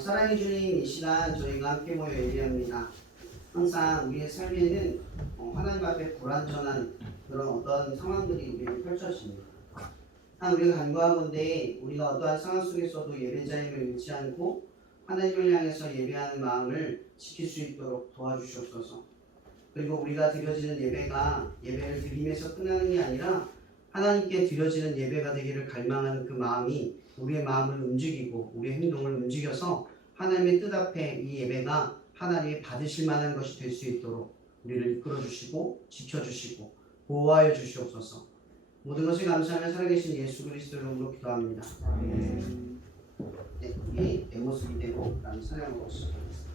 사랑해 주님, 이 시간 저희가 함께 모여 예배합니다. 항상 우리의 삶에는 하나님 앞에 불완전한 그런 어떤 상황들이 우리에게 펼쳐집니다. 우리가 간구하건대 우리가 어떠한 상황 속에서도 예배자임을 잃지 않고 하나님을 향해서 예배하는 마음을 지킬 수 있도록 도와주시옵소서. 그리고 우리가 드려지는 예배가 예배를 드림에서 끝나는 게 아니라 하나님께 드려지는 예배가 되기를 갈망하는 그 마음이 우리의 마음을 움직이고 우리의 행동을 움직여서 하나님의 뜻 앞에 이 예배가 하나님이 받으실 만한 것이 될 수 있도록 우리를 이끌어주시고 지켜주시고 보호하여 주시옵소서. 모든 것을 감사하며 살아계신 예수 그리스도의 이름으로 기도합니다. 아멘. 네, 우리 내 모습 이대로라는 찬양으로 시작하겠습니다.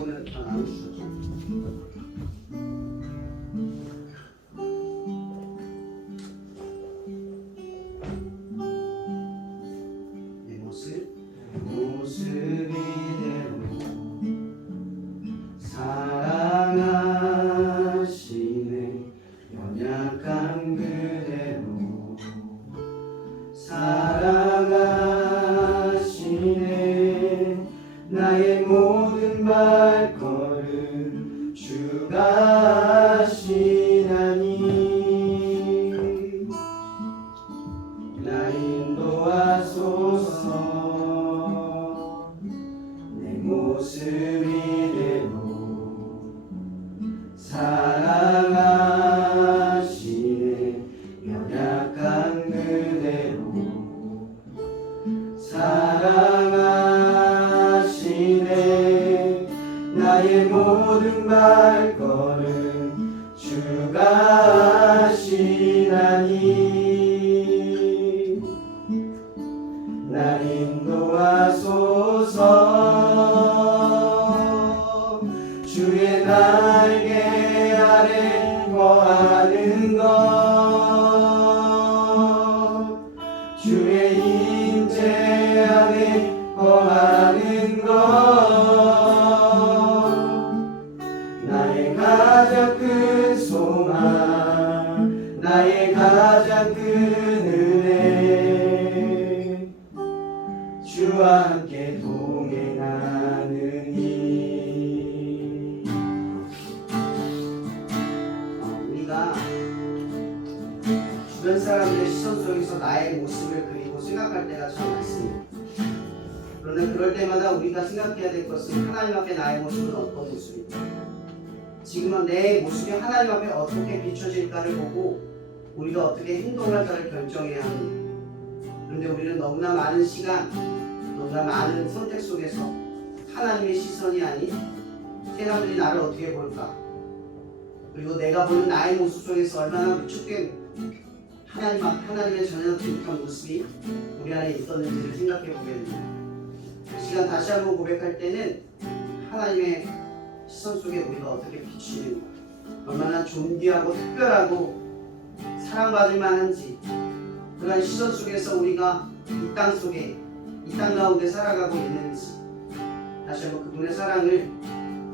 오늘 다 나누시죠. 나의 모든 발걸음 주가 하시나니 나 인도하소서 내 모습 이대로 사랑하시네 연약한 그대로 나의 모든 발걸음 주가 하시나니 날 인도하소서 주의 날개 아래 거하는 것 주의 임재 안에 거하는 것 나의 가장 큰 소망 나의 가장 큰 은혜 주와 함께 동행하느니 우리가 주변 사람들의 시선 속에서 나의 모습을 그리고 생각할 때가 참 많습니다. 그런데 그럴 때마다 우리가 생각해야 될 것은 하나님 앞에 나의 모습은 어떤 모습일까? 지금은 내 모습이 하나님 앞에 어떻게 비춰질까를 보고 우리가 어떻게 행동할까를 결정해야 합니다. 그런데 우리는 너무나 많은 시간, 너무나 많은 선택 속에서 하나님의 시선이 아닌 사람들이 나를 어떻게 볼까? 그리고 내가 보는 나의 모습 속에서 얼마나 위축된 하나님의 전혀 기록한 모습이 우리 안에 있었는지를 생각해 보게 됩니다. 이 시간 다시 한번 고백할 때는 하나님의 시선 속에 우리가 어떻게 비추는가, 얼마나 존귀하고 특별하고 사랑받을 만한지, 그런 시선 속에서 우리가 이 땅 속에, 이 땅 가운데 살아가고 있는지 다시 한번 그분의 사랑을,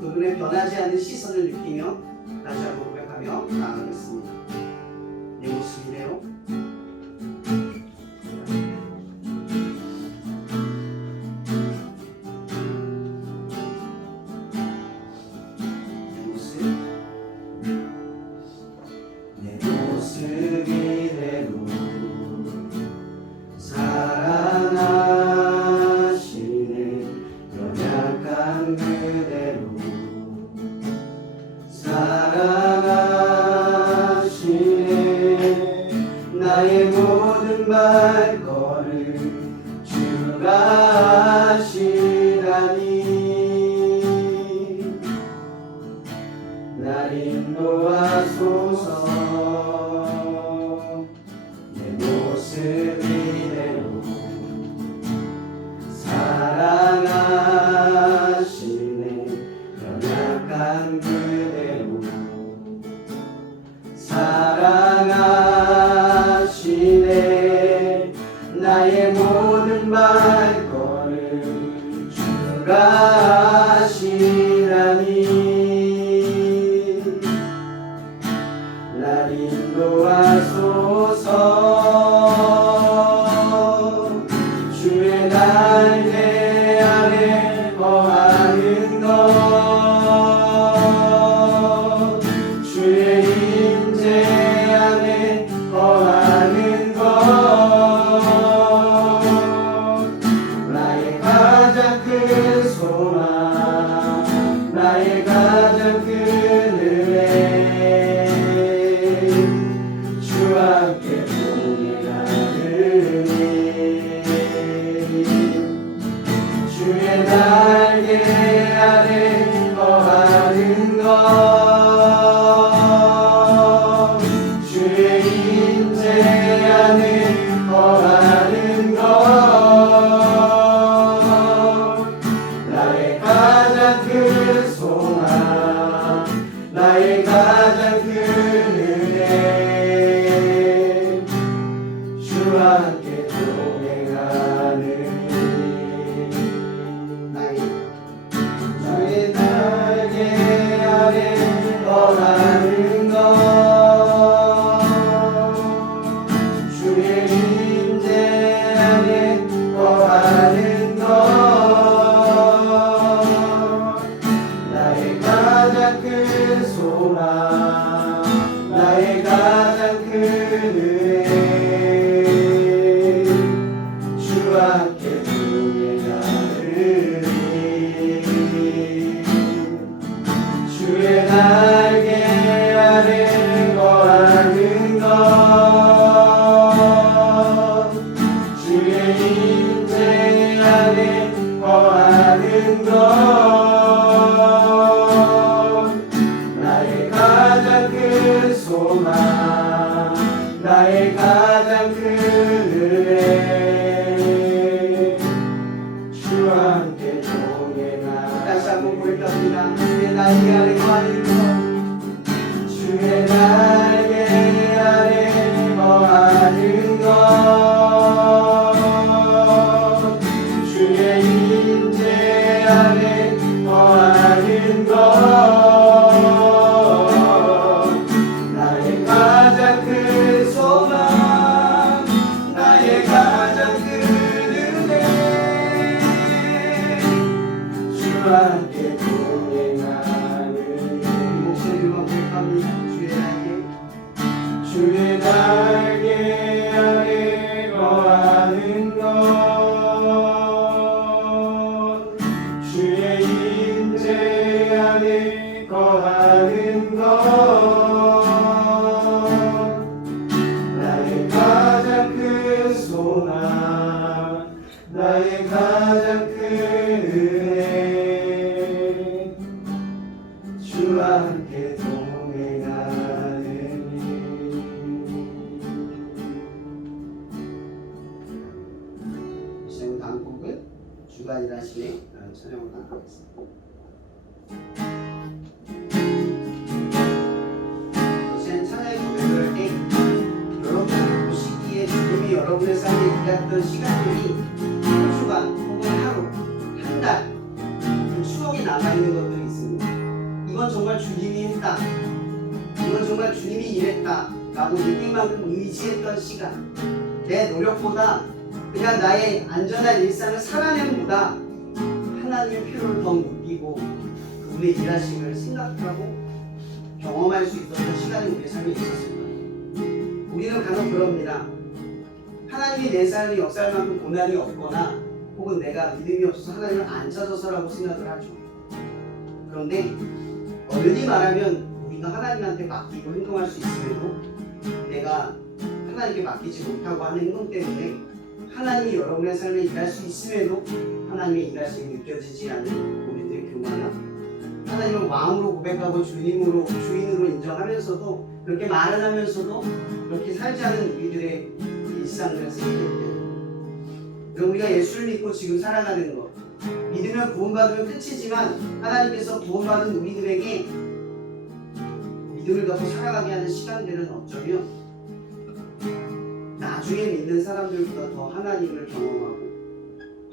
그분의 변하지 않는 시선을 느끼며 다시 한번 고백하며 나아가겠습니다. 내 모습이래요. 나의 모든 발걸음 주가 하시나니 날 인도하소서 내 모습 이대로 사랑하시네 연약한 그대로 사랑하시네 나의 모든 발걸음 주가 하시나니 날 인도하소서 거하는 것 나의 가장 큰 소망 나의 가장 큰 은혜 주와 함께 동행하는 주의 날개 아래 거하는 것 주의 임재 안에 거하는 것 나의 가장 큰 소망 나의 가장 큰 은혜 주와 함께 동행하는 주의 날개 아래 거하는 것 주의 임재 안에 거하는 것 나의 가장 큰 소망 나의 가장 큰 은혜 주와 함께 동행하는 다시 한번 고백합니다. 주의 날개 아래 거하는 것 주의 날개 아래 거하는 것 주의 임재 안에 거하는 것 나의 가장 큰 소망 나의 가장 큰 은혜 주와 함께 동행하는 목소리로 고백합니다. 주의 날개 아래 거하는 것 주의 임재 안에 거하는 것 나의 가장 큰 소망 나의 가장 큰 은혜 주와 함께 동행하는 시험 다음 곡은 주가 일하시네 라는 찬양을 하겠습니다. 사실은 찬양의 고백을 할 때 여러분이 보시기에 주님이 여러분의 삶에 일했던 시간들이 한 주간 혹은 하루, 한 달 그 추억이 남아있는 것들이 있습니다. 이건 정말 주님이 했다, 이건 정말 주님이 일했다 라고 느낄 만큼 의지했던 시간, 내 노력보다 그냥 나의 안전한 일상을 살아냄보다 하나님의 필요를 더 느끼고 그분의 일하심을 생각하고 경험할 수 있었던 시간이 우리의 삶에 있었을 거예요. 우리는 간혹 그럽니다. 하나님이 내 삶에 역사할 만큼 고난이 없거나 혹은 내가 믿음이 없어서 하나님을 안 찾아서라고 생각을 하죠. 그런데 어른이 말하면 우리가 하나님한테 맡기고 행동할 수 있음에도 내가 하나님께 맡기지 못하고 하는 행동 때문에 하나님이 여러분의 삶에 일할 수 있음에도 하나님의 일하심이 느껴지지 않는 우리들의 교만함, 하나님을 왕으로 고백하고 주인으로 인정하면서도 그렇게 말을 하면서도 그렇게 살지 않은 우리들의 일상들을 생각할 때 우리가 예수를 믿고 지금 살아가는 것, 믿으면 구원받으면 끝이지만 하나님께서 구원받은 우리들에게 믿음을 갖고 살아가게 하는 시간들은 어쩌면 나중에 믿는 사람들보다 더 하나님을 경험하고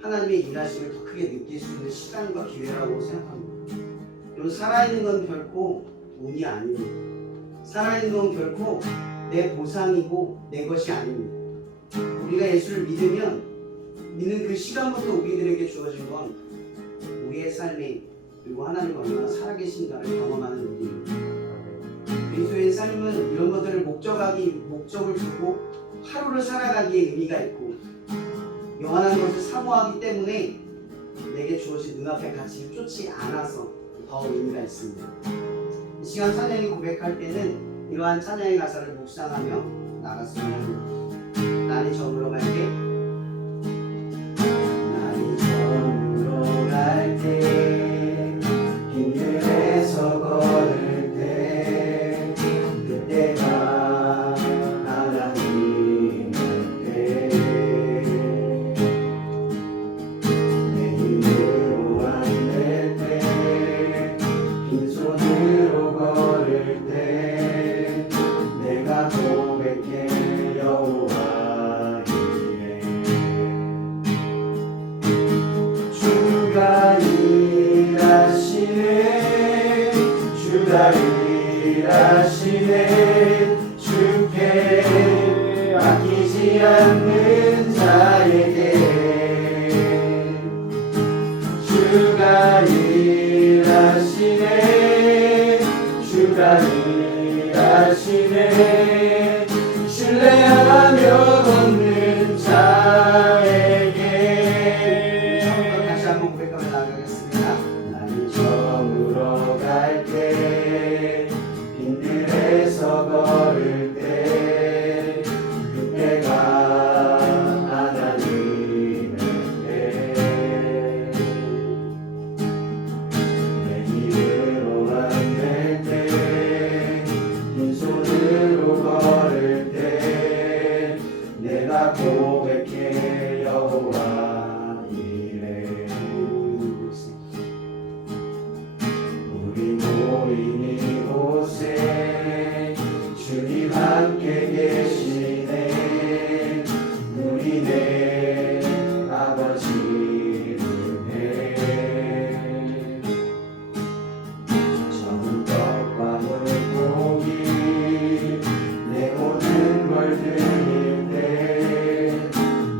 하나님의 일하심을 더 크게 느낄 수 있는 시간과 기회라고 생각합니다. 여러분, 살아있는 건 결코 운이 아닙니다. 살아있는 건 결코 내 보상이고 내 것이 아닙니다. 우리가 예수를 믿으면 믿는 그 시간부터 우리들에게 주어진 건 우리의 삶에 그리고 하나님 얼마나 살아계신가를 경험하는 일입니다. 그리스도의 삶은 이런 것들을 목적을 두고 하루를 살아가기에 의미가 있고 영원한 것을 사모하기 때문에 내게 주어진 눈앞의 가치를 쫓지 않아서 더 의미가 있습니다. 이 시간 찬양이 고백할 때는 이러한 찬양의 가사를 묵상하며 나갔으면 합니다. 나는 저물어 갈게, 나는 저물어 갈게, 힘들어서 걸을 때 그때가 하나님의 때 일하시네 주께 아끼지 않는 자에게 주가 일하시네 주가 일하시네 신뢰하며 걷는 자에게 다시 한번 고백하며 나아가겠습니다. 나는 저물어 갈 때 빈들에서 걸을 때 그때가 하나님의 때 내 입으로만 될 때 빈손으로 걸을 때 내가 고백해 여호와 이래 우리 모인 이곳에 주님 함께 계시네 누리네 아버지를 해 적은 떡과 물고기 내 모든 걸 드릴 때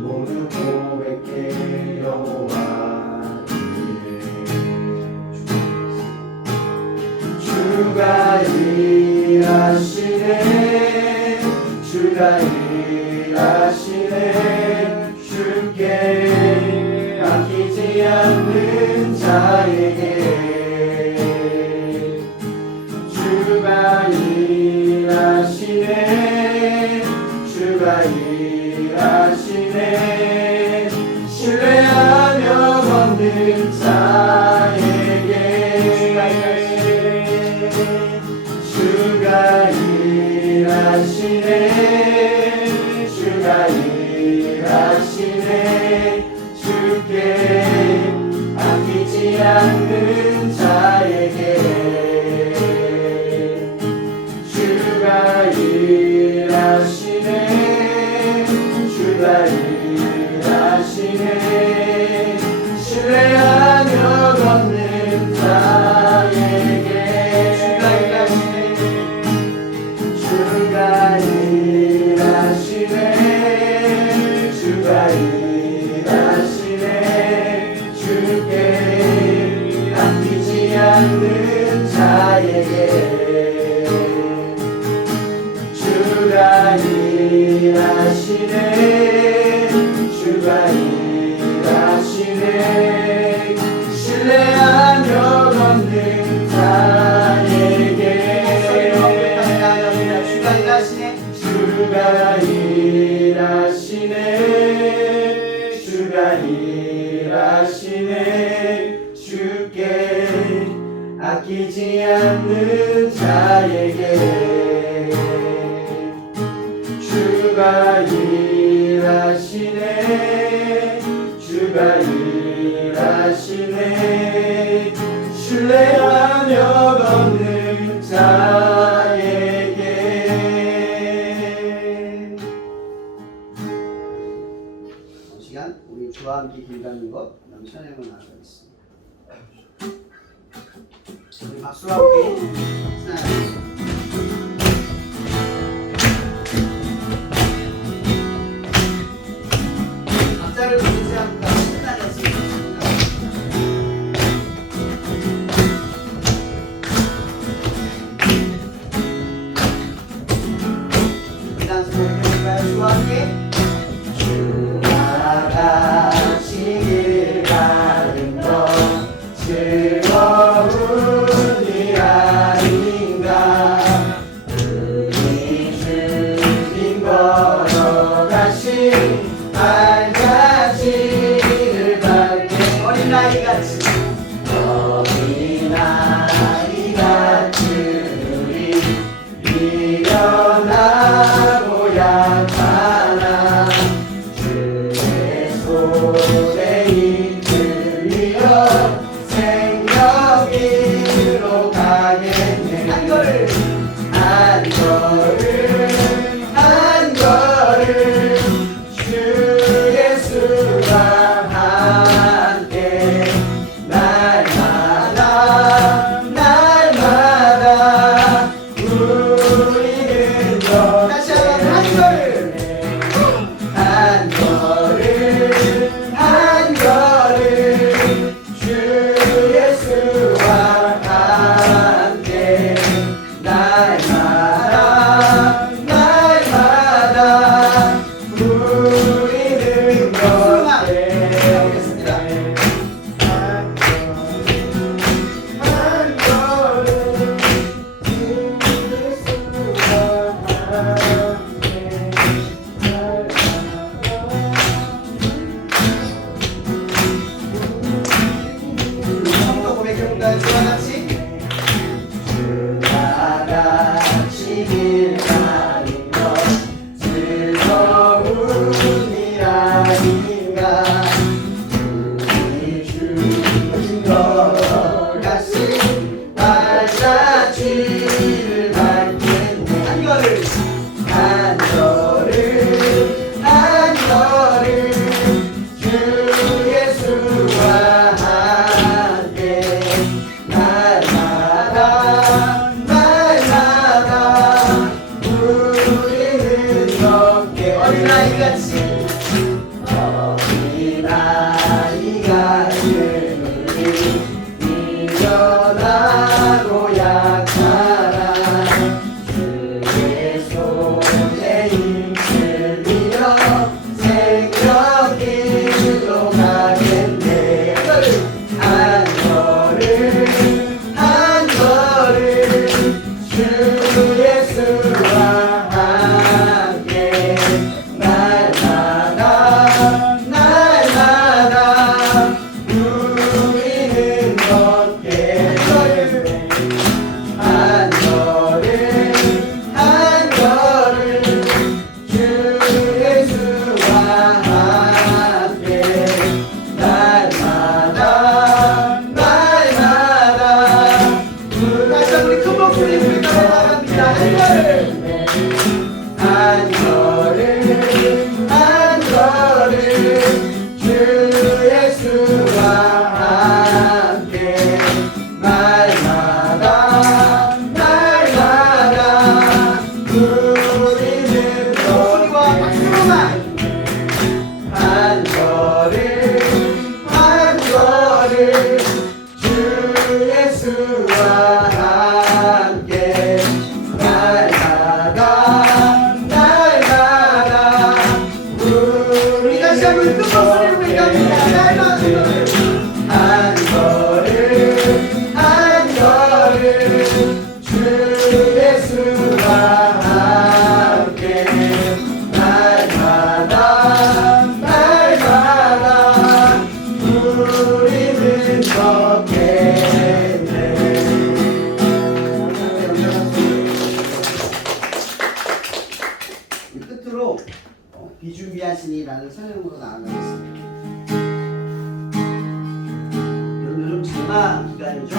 모두 고백해 여호와 이래 주가 일하시네 주가 일하시네 주께 아끼지 않는 자에게 주가 일하시네 주가 일하시네 신뢰하며 걷는 자에게 주가 일하시네 주가 일하시네 주께 아끼지 않는 자에게 주가 일하시네 주가 일하시네 신뢰하며 걷는 자에게 주가 일하시네 주가 일하시네 주께 아끼지 않는 자에게 주가 일하시네 주가 일하시네 신뢰하며 걷는 자에게 주가 일하시네 주가 일하시네 주께 아끼지 않는 자에게 주가 일하시네 주가 일하시네 신뢰하며 걷는 자에게 이 시간 우리 주와 함께 길 가는 것 찬양을 나아가겠습니다. 우리 박수와 함께 찬양하겠습니다. 박자를 부르지 않고 신나겠습니다. 이 단수 보여드릴까요? 주와 함께 주와 같이 길 가는 것 즐거운 일 아닌가 우리 주님 걸어가신 알가지를 밟게 어린아이같이 어린아이같이 우리 미련하고 약하나 주의 손에 이끌려 생명길로 가겠네 한 걸음 한 걸음 주의 굵은 목소리로 고백합니다. 날마다 한 걸음 한 걸음 주 예수와 함께 날마다 날마다 우리는 걷겠네. 끝으로 비준비하시니라는 찬양으로 나아가겠습니다. 요즘 장마 기간이죠.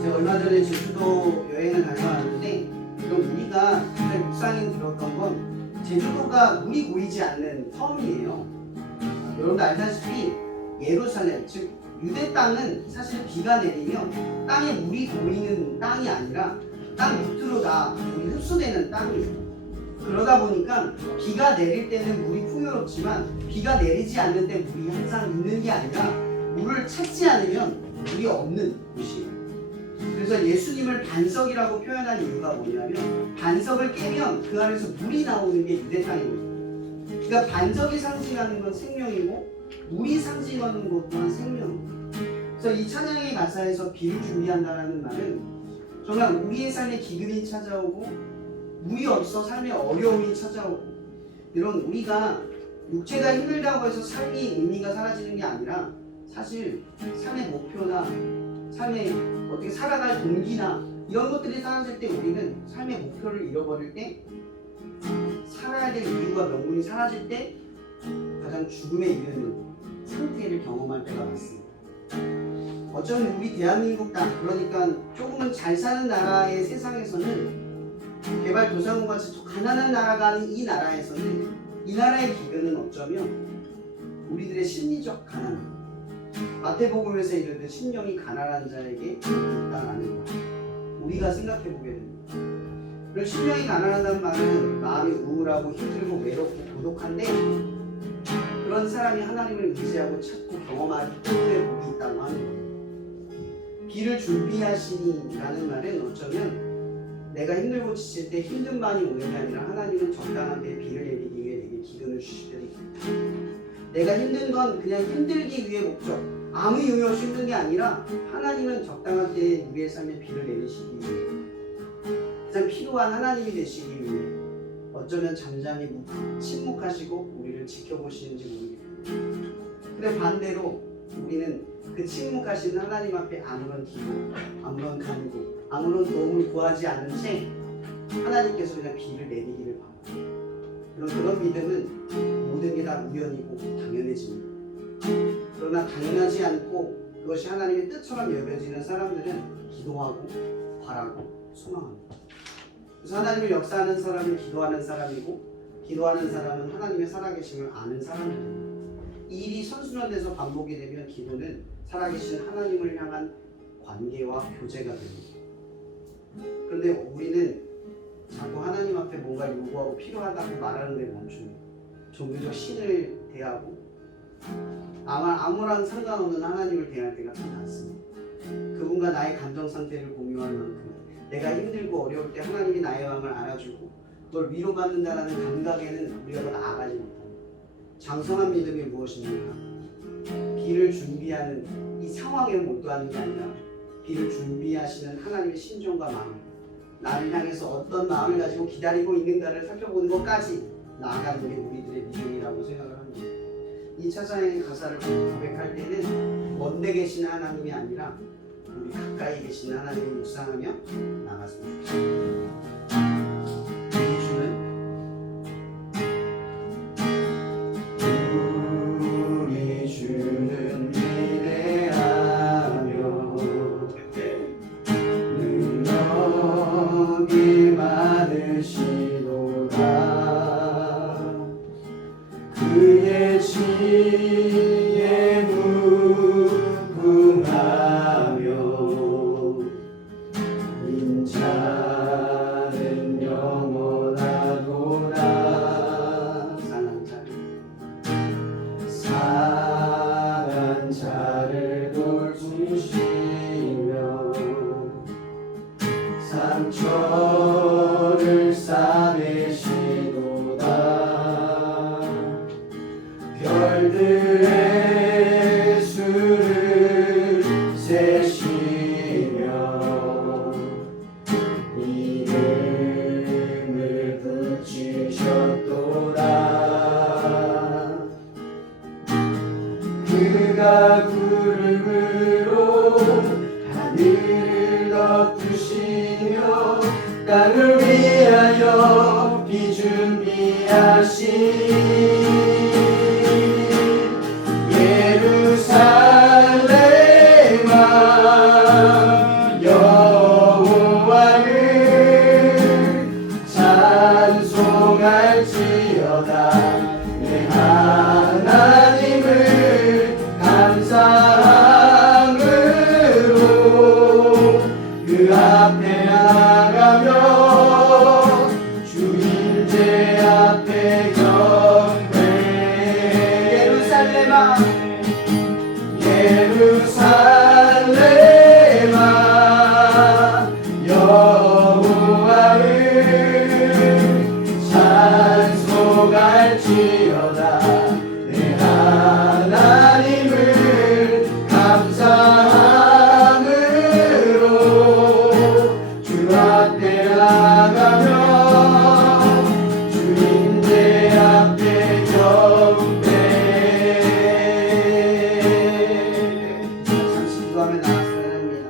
제가 얼마 전에 제주도 여행을 다녀왔는데 우리가 그때 묵상에 들었던 건 제주도가 물이 고이지 않는 섬이에요. 여러분도 알다시피 예루살렘 즉 유대 땅은 사실 비가 내리면 땅에 물이 고이는 땅이 아니라 땅 밑으로 다 물이 흡수되는 땅이에요. 그러다 보니까 비가 내릴 때는 물이 풍요롭지만 비가 내리지 않는 때 물이 항상 있는 게 아니라 물을 찾지 않으면 물이 없는 곳이에요. 그래서 예수님을 반석이라고 표현한 이유가 뭐냐면 반석을 깨면 그 안에서 물이 나오는 게 유대 땅입니다. 그러니까 반석이 상징하는 건 생명이고 물이 상징하는 것 또한 생명입니다. 그래서 이 찬양의 가사에서 비를 준비한다는 말은 정말 우리의 삶에 기근이 찾아오고 물이 없어 삶의 어려움이 찾아오고 이런 우리가 육체가 힘들다고 해서 삶이 의미가 사라지는 게 아니라 사실 삶의 목표나 삶의 어떻게 살아갈 동기나 이런 것들이 사라질 때 우리는 삶의 목표를 잃어버릴 때 살아야 될 이유가 명분이 사라질 때 가장 죽음에 이르는 상태를 경험할 때가 많습니다. 어쩌면 우리 대한민국 땅 그러니까 조금은 잘 사는 나라의 세상에서는 개발도상국같이 가난한 나라가 아닌 이 나라에서는 이 나라의 기근은 어쩌면 우리들의 심리적 가난 마태복음에서 이르듯 심령이 가난한 자에게 있다라는 것 우리가 생각해보게 됩니다. 그리고 심령이 가난하다는 말은 마음이 우울하고 힘들고 외롭고 고독한데 그런 사람이 하나님을 의지하고 찾고 경험하기 때문에 복이 있다고 하는 거예요. 비를 준비하시니라는 말은 어쩌면 내가 힘들고 지칠 때 힘듦만이 오는 게 아니라 하나님은 적당한 때 비를 내리기 위해 내게 기근을 주실 때도 있다. 내가 힘든 건 그냥 힘들기 위해 목적 아무 이유 없이 힘든 게 아니라 하나님은 적당한 때에 우리의 삶에 비를 내리시기 위해 가장 필요한 하나님이 되시기 위해 어쩌면 잠잠히 침묵하시고 우리를 지켜보시는지 모르겠습니다. 근데 반대로 우리는 그 침묵하신 하나님 앞에 아무런 기도, 아무런 간구, 아무런 도움을 구하지 않은 채 하나님께서 그냥 비를 내리기를 바랍니다. 그런 믿음은 모든 게 다 우연이고 당연해집니다. 그러나 당연하지 않고 그것이 하나님의 뜻처럼 여겨지는 사람들은 기도하고 바라고 소망합니다. 그래서 하나님을 역사하는 사람은 기도하는 사람이고 기도하는 사람은 하나님의 살아계심을 아는 사람입니다. 이 일이 선순환돼서 반복이 되면 기도는 살아계신 하나님을 향한 관계와 교제가 됩니다. 그런데 우리는 자꾸 하나님 앞에 뭔가 요구하고 필요하다고 말하는 데 멈춥니다. 종교적 신을 대하고 아무런 상관없는 하나님을 대할 때가 참 많습니다. 그분과 나의 감정 상태를 공유할 만큼 내가 힘들고 어려울 때 하나님이 나의 마음을 알아주고 그걸 위로받는다는 감각에는 우리가 더 나아가지 못합니다. 장성한 믿음이 무엇입니까? 비를 준비하는 이 상황에 몰두하는 게 아니라 비를 준비하시는 하나님의 심정과 마음 나를 향해서 어떤 마음을 가지고 기다리고 있는가를 살펴보는 것까지 나아가는 게 우리들의 믿음이라고 생각을 합니다. 이 찬양의 가사를 고백할 때는 먼데 계신 하나님이 아니라 우리 가까이 계신 하나님을 묵상하며 나갔습니다. 우리 주는 위대하며 능력이 많으시도다. 그의 지혜 무궁하며 인자는 영원하도다. 상한 자를 돌주시며 상처를 싸매시도다. 별들의 수를 세시며 이름을 붙이셨도다. 그가 구름으로 하늘을 덮으시며 땅을 위하여 비 준비하신 예루살렘아 여호와를 찬송할지어다. 내 하나님을 감사함으로 그 앞에 나가며 주 임재 앞에 경배. 예루살렘아 예루살렘아 여호와를 찬송할지어다. 내 하나님을 감사함으로 주 앞에 나가며 주 임재 앞에 경배. 잠시 기도하며 나갔어야 합니다.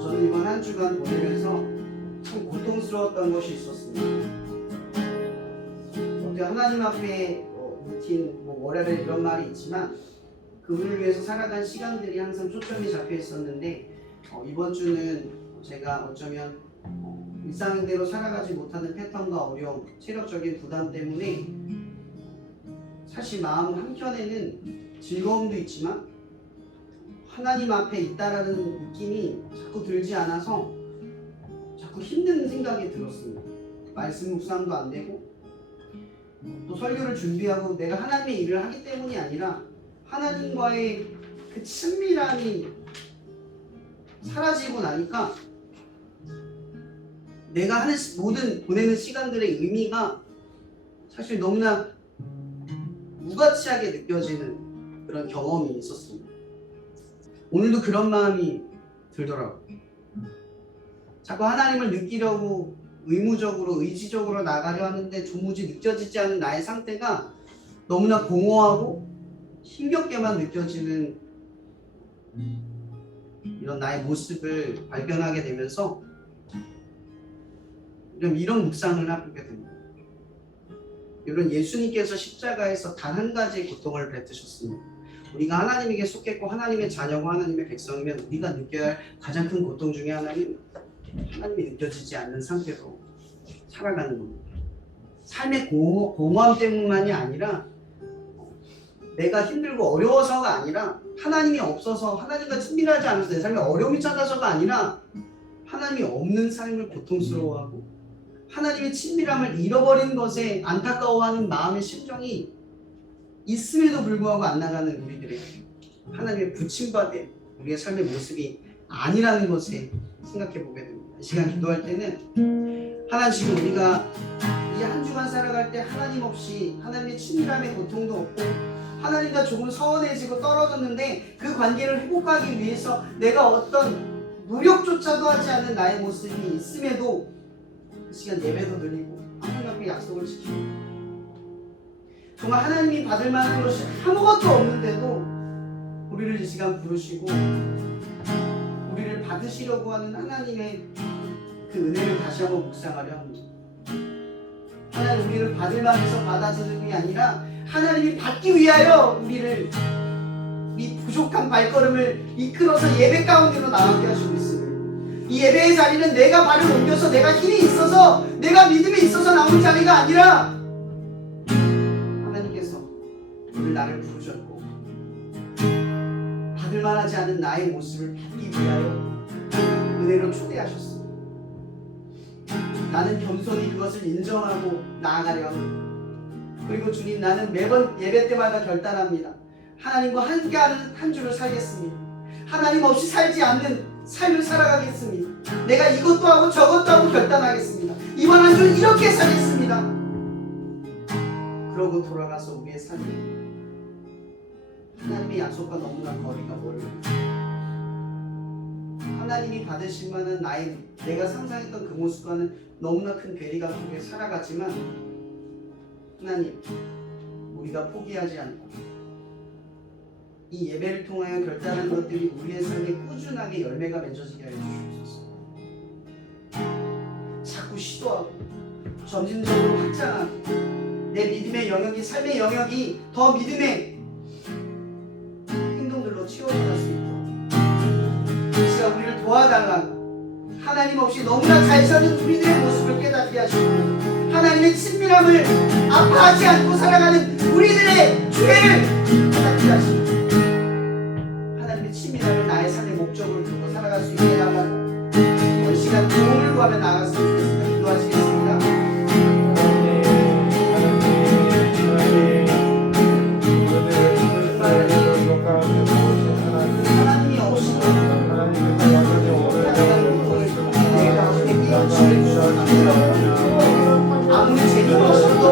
저는 이번 한 주간 보내면서 참 고통스러웠던 것이 있었습니다. 어떻게 하나님 앞에 루틴, 월요일 이런 말이 있지만 그분을 위해서 살아간 시간들이 항상 초점이 잡혀 있었는데 이번 주는 제가 어쩌면 일상대로 살아가지 못하는 패턴과 어려움, 체력적인 부담 때문에 사실 마음 한켠에는 즐거움도 있지만 하나님 앞에 있다라는 느낌이 자꾸 들지 않아서 자꾸 힘든 생각이 들었습니다. 말씀 묵상도 안 되고 또 설교를 준비하고 내가 하나님의 일을 하기 때문이 아니라 하나님과의 그 친밀함이 사라지고 나니까 내가 하는 모든 보내는 시간들의 의미가 사실 너무나 무가치하게 느껴지는 그런 경험이 있었습니다. 오늘도 그런 마음이 들더라고요. 자꾸 하나님을 느끼려고 의무적으로 의지적으로 나가려 하는데 도무지 느껴지지 않는 나의 상태가 너무나 공허하고 힘겹게만 느껴지는 이런 나의 모습을 발견하게 되면서 이런 묵상을 하게 됩니다. 이런 예수님께서 십자가에서 단 한 가지의 고통을 뱉으셨습니다. 우리가 하나님에게 속했고 하나님의 자녀고 하나님의 백성이면 우리가 느껴야 할 가장 큰 고통 중에 하나는 하나님이 느껴지지 않는 상태로 살아가는 겁니다. 삶의 공허함 때문만이 아니라 내가 힘들고 어려워서가 아니라 하나님이 없어서 하나님과 친밀하지 않아서 내 삶에 어려움이 찾아서가 아니라 하나님이 없는 삶을 고통스러워하고 하나님의 친밀함을 잃어버린 것에 안타까워하는 마음의 심정이 있음에도 불구하고 안 나가는 우리들의 하나님의 부침받은 우리의 삶의 모습이 아니라는 것에 생각해 보게 됩니다. 이 시간 기도할 때는 하나님 지금 우리가 이 한 주간 살아갈 때 하나님 없이 하나님의 친밀함의 고통도 없고 하나님과 조금 서운해지고 떨어졌는데 그 관계를 회복하기 위해서 내가 어떤 노력조차도 하지 않는 나의 모습이 있음에도 이 시간 예배도 드리고 하나님 앞에 약속을 지키고 정말 하나님이 받을 만한 것이 아무것도 없는데도 우리를 이 시간 부르시고 우리를 받으시려고 하는 하나님의 그 은혜를 다시 한번 묵상하려 합니다. 하나님 우리를 받을 만해서 받아주는 게 아니라 하나님이 받기 위하여 우리를 이 부족한 발걸음을 이끌어서 예배 가운데로 나가게 하시고 있습니다. 이 예배의 자리는 내가 발을 옮겨서 내가 힘이 있어서 내가 믿음이 있어서 나온 자리가 아니라 하나님께서 오늘 나를 부르셨고 받을 만하지 않은 나의 모습을 받기 위하여 은혜로 초대하셨습니다. 나는 겸손히 그것을 인정하고 나아가려 합니다. 그리고 주님 나는 매번 예배 때마다 결단합니다. 하나님과 함께하는 한 주를 살겠습니다. 하나님 없이 살지 않는 삶을 살아가겠습니다. 내가 이것도 하고 저것도 하고 결단하겠습니다. 이번 한 주는 이렇게 살겠습니다. 그러고 돌아가서 우리의 삶이 하나님의 약속과 너무나 거리가 멀어. 하나님이 받으실 만한 내가 상상했던 그 모습과는 너무나 큰 괴리감 속에 살아가지만 하나님, 우리가 포기하지 않고 이 예배를 통하여 결단한 것들이 우리의 삶에 꾸준하게 열매가 맺어지게 하여 주시옵소서. 자꾸 시도하고 점진적으로 확장하고 내 믿음의 영역이, 삶의 영역이 더 믿음의 행동들로 채워질 수 있도록 이 시간 우리를 도와달라고, 하나님 없이 너무나 잘 사는 우리들의 모습을 깨닫게 하시고 하나님의 친밀함을 아파하지 않고 살아가는 우리들의 죄를 깨닫게 하시고 하나님의 친밀함을 나의 삶의 목적으로 두고 살아갈 수 있게 해달라고 이 시간 도움을 구하며 나아갔으면 좋겠습니다. 기도하시겠습니다. 하나님이 없이 아무리 재미가 없어도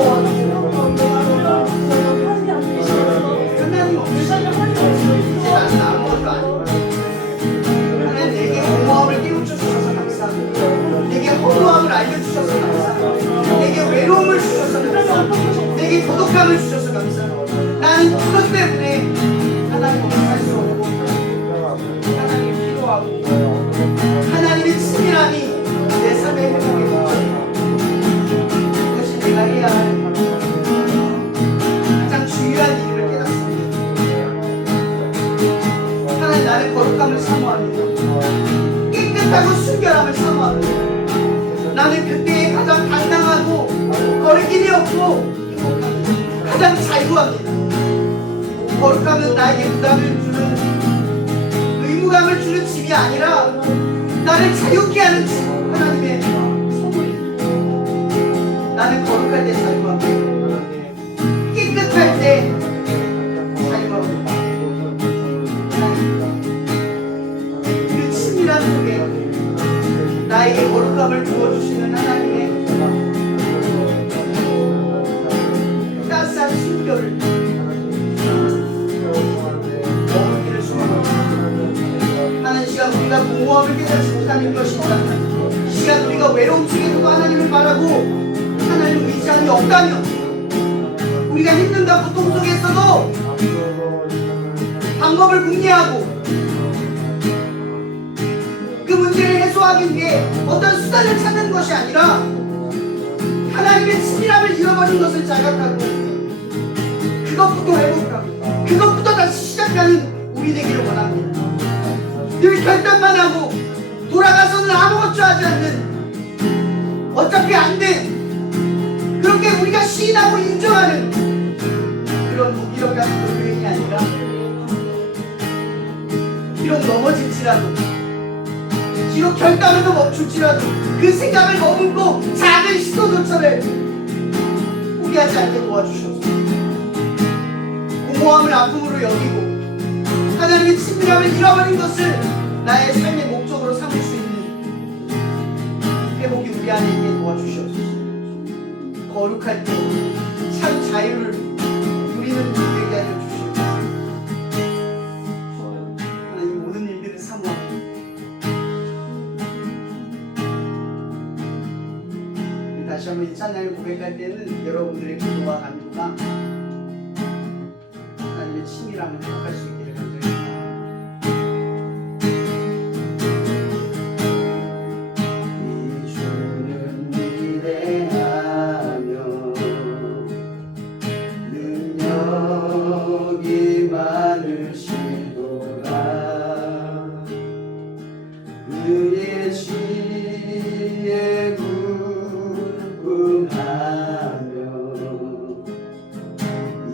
하나님 없이 이제 나는 아무것도 아니고 하나님 내게 공허함을 깨우쳐주셔서 감사합니다. 내게 허무함을 알려주셔서 감사합니다. 내게 외로움을 주셔서 감사합니다. 내게 고독함을 주셔서 감사합니다. 나는 그것 때문에 하나님 없이 살 수 없고 하나님이 필요하고 하나님의 친밀함이 내 삶의 행복에 그것이 내가 해야 할 가장 중요한 일임을 깨닫습니다. 하나님, 나는 거룩함을 사모합니다. 깨끗하고 순결함을 사모합니다. 나는 그때에 가장 당당하고 거리낌이 없고 가장 자유합니다. 거룩함은 나에게 부담을 주는, 의무감을 주는 짐이 아니라 나를 자유케 하는 짐, 하나님의 선물입니다. 나는 거룩할 때 자유합니다. 깨끗할 때 자유합니다. 그 친밀한 속에 나에게 거룩함을 부어주시는 하나님의 따스한 순결을 머물기를 소망합니다. 하는 시간 우리가 공허함을 깨닫지 못하는 것입니다. 이 시간 우리가 외로움 속에서도 하나님을 바라고 하나님을 의지하는 게 없다면, 우리가 힘든가 고통 속에서도 방법을 궁리하고 그 문제를 해소하기 위해 어떤 수단을 찾는 것이 아니라 하나님의 친밀함을 잃어버린 것을 자각하고 그것부터 회복하고 그것부터 다시 시작하는 우리 되기를 원합니다. 늘 결단만 하고 돌아가서는 아무것도 하지 않는, 어차피 안 돼, 그렇게 우리가 시인하고 인정하는 그런 무기력한 교회이 아니라 비록 넘어질지라도, 비록 결단으로 멈출지라도 그 생각을 머금고 작은 시도조차를 포기하지 않게 도와주셔서 공허함을 아픔으로 여기고 하나님의 친밀함을 잃어버린 것을 나의 삶의 목적으로 삼을 수 있는 회복이 우리 안에 있게 도와주시옵소서. 거룩할 때 참 자유를 누리는 분이 되게 하여 주시옵소서. 하나님 모든 일들을 사모합니다. 다시 한번 이 찬양을 고백할 때는 여러분들의 기도와 간구가 하나님의 친밀함을 회복할 수 있기를 간절히 그의 지혜 궁금하며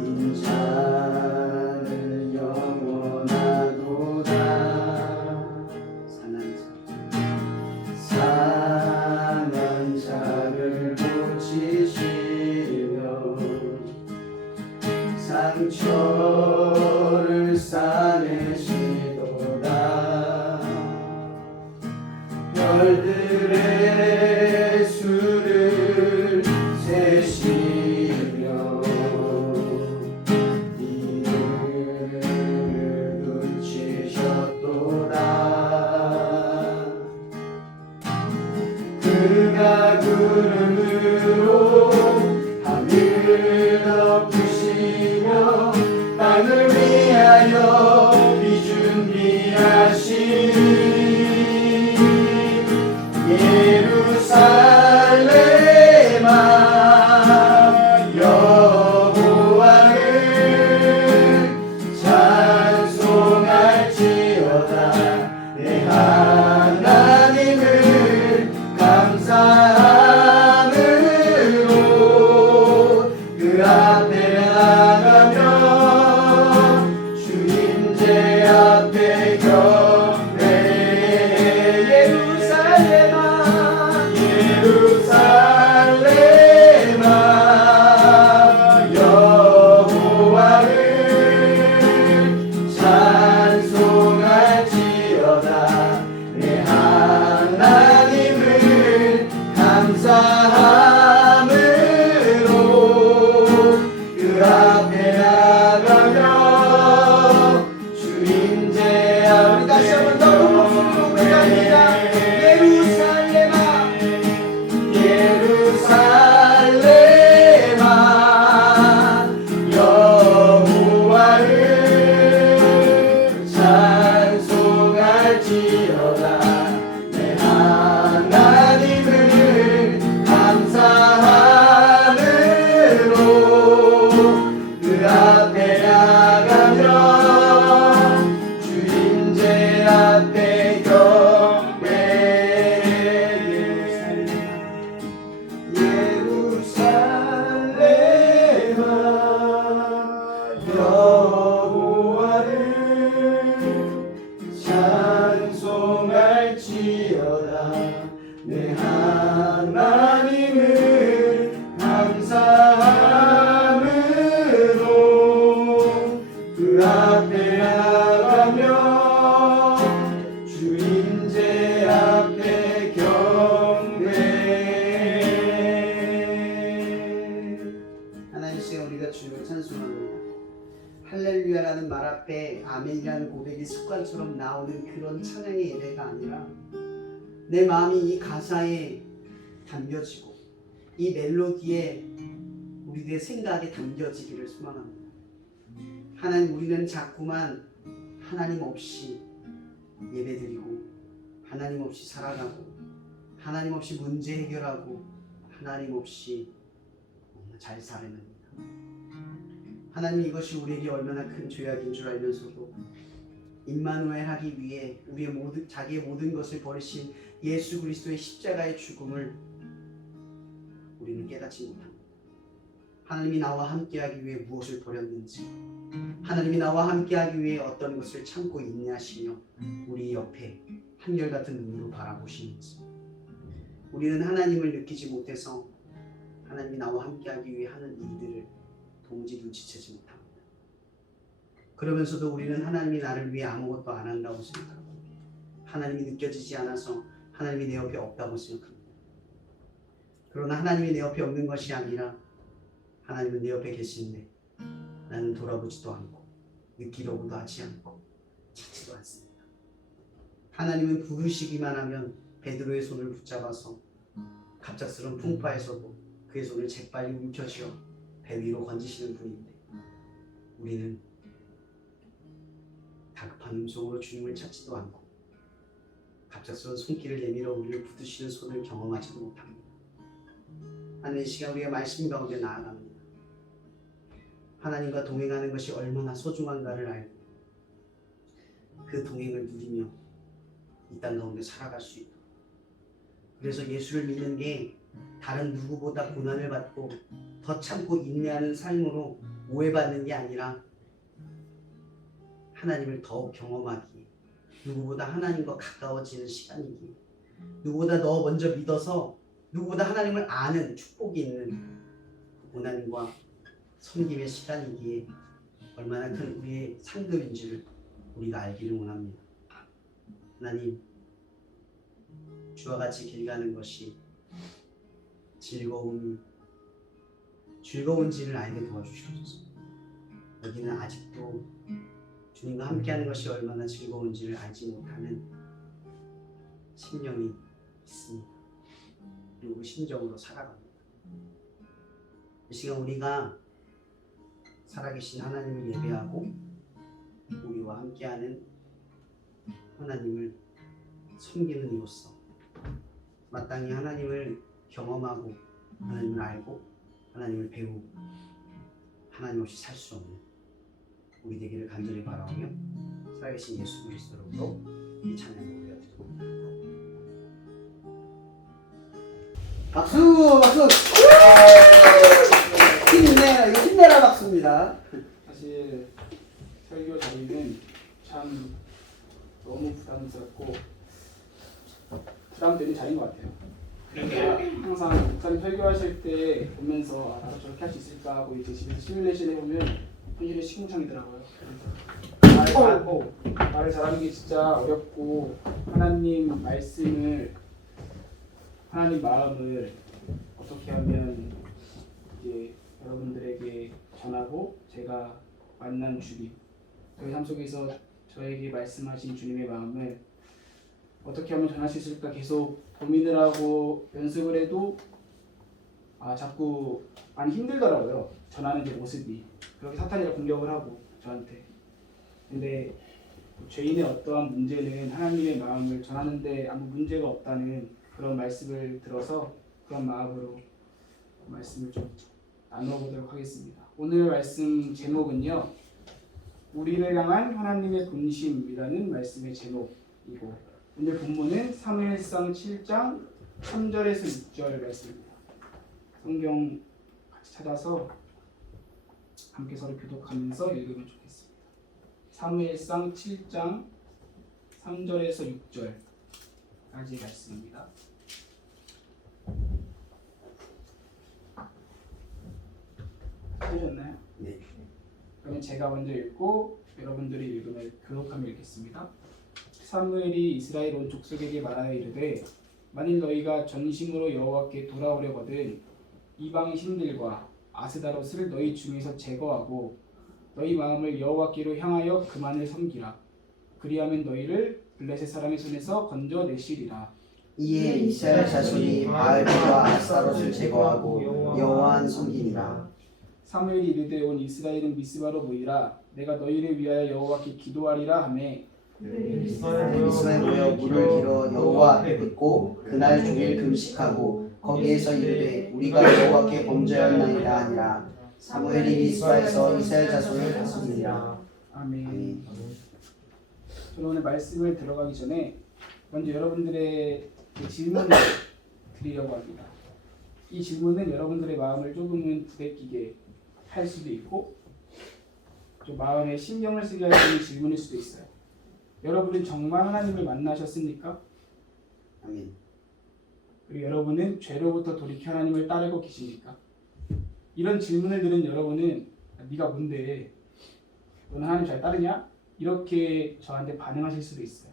인자는 영원하도다. 상한 자를 고치시며 상처를 싸매시도다. 별들의 수를 세시며 나가며 주님제 앞에 경배해 예루살렘아 여호와를 찬송할지어다 내 하나님을 감사함으로 그 앞에 나가며 주님제 앞에 다시 한번 더 목소리로 고백합니다. 예루살렘아 여호와를 찬송할지어다 내 하나님을 감사함으로 그 앞에 나가며 주님제 앞에 예루살렘아 여호와를 찬송할지어다 내 하나님을 감사함으로 그 앞에 나가며 주님제 앞에 하나님 시간 우리가 주님을 찬송합니다. 할렐루야라는 말 앞에 아멘이라는 고백이 습관처럼 나오는 그런 찬양의 예배가 아니라 내 마음이 이 가사에 담겨지고 이 멜로디에 우리들의 생각에 담겨지기를 소망합니다. 하나님, 우리는 자꾸만 하나님 없이 예배드리고 하나님 없이 살아가고 하나님 없이 문제 해결하고 하나님 없이 잘 살아냅니다. 하나님, 이것이 우리에게 얼마나 큰 죄악인 줄 알면서도 임마누엘 하기 위해 자기의 모든 것을 버리신 예수 그리스도의 십자가의 죽음을 우리는 깨닫지 못합니다. 하나님이 나와 함께하기 위해 무엇을 버렸는지, 하나님이 나와 함께하기 위해 어떤 것을 참고 인내하시며 우리 옆에 한결같은 눈으로 바라보시는지, 우리는 하나님을 느끼지 못해서 하나님이 나와 함께하기 위해 하는 일들을 도무지 눈치채지 못합니다. 그러면서도 우리는 하나님이 나를 위해 아무것도 안 한다고 생각하고 하나님이 느껴지지 않아서 하나님이 내 옆에 없다고 생각합니다. 그러나 하나님이 내 옆에 없는 것이 아니라 하나님은 내 옆에 계시는데 나는 돌아보지도 않고 느끼려고도 하지 않고 찾지도 않습니다. 하나님은 부르시기만 하면 베드로의 손을 붙잡아서 갑작스러운 풍파에서도 그의 손을 재빨리 움켜쥐어 배 위로 건지시는 분인데 우리는 다급한 음성으로 주님을 찾지도 않고 갑작스러운 손길을 내밀어 우리를 붙드시는 손을 경험하지도 못합니다. 하나님, 이 시간 우리가 말씀 가운데 나아갑니다. 하나님과 동행하는 것이 얼마나 소중한가를 알고 그 동행을 누리며 이 땅 가운데 살아갈 수 있도록, 그래서 예수를 믿는 게 다른 누구보다 고난을 받고 더 참고 인내하는 삶으로 오해받는 게 아니라 하나님을 더욱 경험하기, 누구보다 하나님과 가까워지는 시간이기, 누구보다 너 먼저 믿어서 누구보다 하나님을 아는 축복이 있는 고난과 섬김의 시간이기에 얼마나 큰 우리의 상급인지를 우리가 알기를 원합니다. 하나님, 주와 같이 길 가는 것이 즐거운지를 알게 도와주시옵소서. 여기는 아직도 주님과 함께하는 것이 얼마나 즐거운지를 알지 못하는 심령이 있습니다. 그리고 그 심정으로 살아갑니다. 이 시간 우리가 살아계신 하나님을 예배하고 우리와 함께하는 하나님을 섬기는 이로써 마땅히 하나님을 경험하고 하나님을 알고 하나님을 배우고 하나님 없이 살 수 없는 우리 되기를 간절히 바라오며 살아계신 예수 그리스도로 이 찬양을 올려드립니다. 박수! 박수! 힘내! 이거 힘내라 박수입니다. 사실 설교 자리는 참 너무 부담스럽고 부담되는 자리인 것 같아요. 그러니까 항상 목사님 설교하실 때 보면서 나도 저렇게 할 수 있을까 하고 이제 집에서 시뮬레이션 해보면 현실이 시궁창이더라고요. 말을 잘하는 게 진짜 어렵고 하나님 말씀을 하나님 마음을 어떻게 하면 이제 여러분들에게 전하고 제가 만난 주님 저희 삶 속에서 저에게 말씀하신 주님의 마음을 어떻게 하면 전할 수 있을까 계속 고민을 하고 연습을 해도 자꾸 많이 힘들더라고요. 전하는 제 모습이 그렇게 사탄이라 공격을 하고 저한테. 근데 죄인의 어떠한 문제는 하나님의 마음을 전하는데 아무 문제가 없다는 그런 말씀을 들어서 그런 마음으로 말씀을 좀 나눠보도록 하겠습니다. 오늘 말씀 제목은요, 우리를 향한 하나님의 본심이라는 말씀의 제목이고 오늘 본문은 사무엘상 7장 3절에서 6절 말씀입니다. 성경 같이 찾아서 함께 서로 교독하면서 읽으면 좋겠습니다. 사무엘상 7장 3절에서 6절까지 말씀입니다. 찾으셨나요? 네. 그러면 제가 먼저 읽고 여러분들이 읽으면 교독하며 읽겠습니다. 사무엘이 이스라엘 온 족속에게 말하여 이르되 만일 너희가 전심으로 여호와께 돌아오려거든 이방 신들과 아스다롯을 너희 중에서 제거하고 너희 마음을 여호와께로 향하여 그만을 섬기라. 그리하면 너희를 블레셋 사람의 손에서 건져내시리라. 이에 이스라엘 자손이 바알과 아스타롯을 제거하고 여호와를 섬기니라. 사무엘이 이르되 온 이스라엘은 미스바로 모이라. 내가 너희를 위하여 여호와께 기도하리라 하매 이스라엘 모여 물을 길어 여호와 앞에 붓고 그날 종일 금식하고 거기에서 이르되 우리가 여호와께 범죄하였나이다 하니라. 사무엘이 미스바에서 이스라엘 자손을 다스리니라. 아멘. 저는 오늘 말씀을 들어가기 전에 먼저 여러분들의 질문을 드리려고 합니다. 이 질문은 여러분들의 마음을 조금은 부대끼게 할 수도 있고 좀 마음에 신경을 쓰게 할 수 있는 질문일 수도 있어요. 여러분은 정말 하나님을 만나셨습니까? 아멘. 그리고 여러분은 죄로부터 돌이켜 하나님을 따르고 계십니까? 이런 질문을 들은 여러분은 네가 뭔데? 너는 하나님 잘 따르냐? 이렇게 저한테 반응하실 수도 있어요.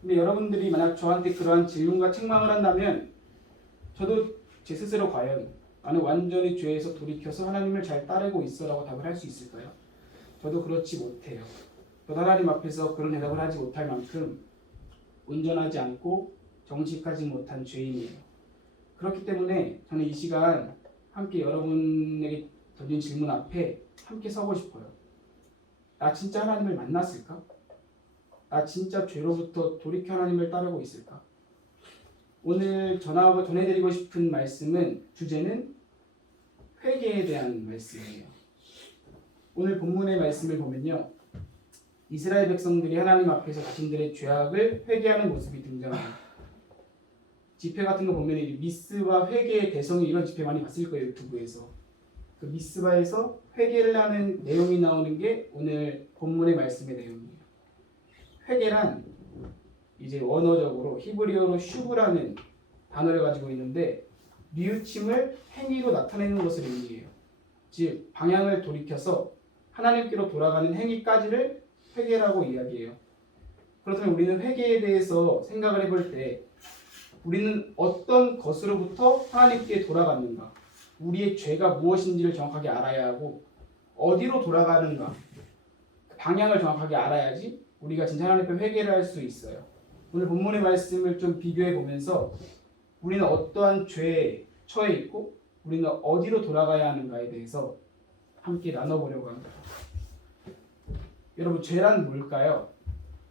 근데 여러분들이 만약 저한테 그러한 질문과 책망을 한다면 저도 제 스스로 과연 나는 완전히 죄에서 돌이켜서 하나님을 잘 따르고 있어라고 답을 할 수 있을까요? 저도 그렇지 못해요. 저도 하나님 앞에서 그런 대답을 하지 못할 만큼 온전하지 않고 정직하지 못한 죄인이에요. 그렇기 때문에 저는 이 시간 함께 여러분에게 던진 질문 앞에 함께 서고 싶어요. 나 진짜 하나님을 만났을까? 나 진짜 죄로부터 돌이켜 하나님을 따르고 있을까? 오늘 전해드리고 싶은 말씀은 주제는 회개에 대한 말씀이에요. 오늘 본문의 말씀을 보면요, 이스라엘 백성들이 하나님 앞에서 자신들의 죄악을 회개하는 모습이 등장합니다. 집회 같은 거 보면 미스바 회개의 대성이 이런 집회 많이 봤을 거예요. 유튜브에서. 그 미스바에서 회개를 하는 내용이 나오는 게 오늘 본문의 말씀의 내용이에요. 회개란 이제 원어적으로 히브리어로 슈브라는 단어를 가지고 있는데 뉘우침을 행위로 나타내는 것을 의미해요. 즉 방향을 돌이켜서 하나님께로 돌아가는 행위까지를 회개라고 이야기해요. 그렇다면 우리는 회개에 대해서 생각을 해볼 때 우리는 어떤 것으로부터 하나님께 돌아갔는가, 우리의 죄가 무엇인지를 정확하게 알아야 하고 어디로 돌아가는가, 방향을 정확하게 알아야지 우리가 진짜 하나님 앞에 회개를 할 수 있어요. 오늘 본문의 말씀을 좀 비교해 보면서 우리는 어떠한 죄에 처해 있고 우리는 어디로 돌아가야 하는가에 대해서 함께 나눠보려고 합니다. 여러분, 죄란 뭘까요?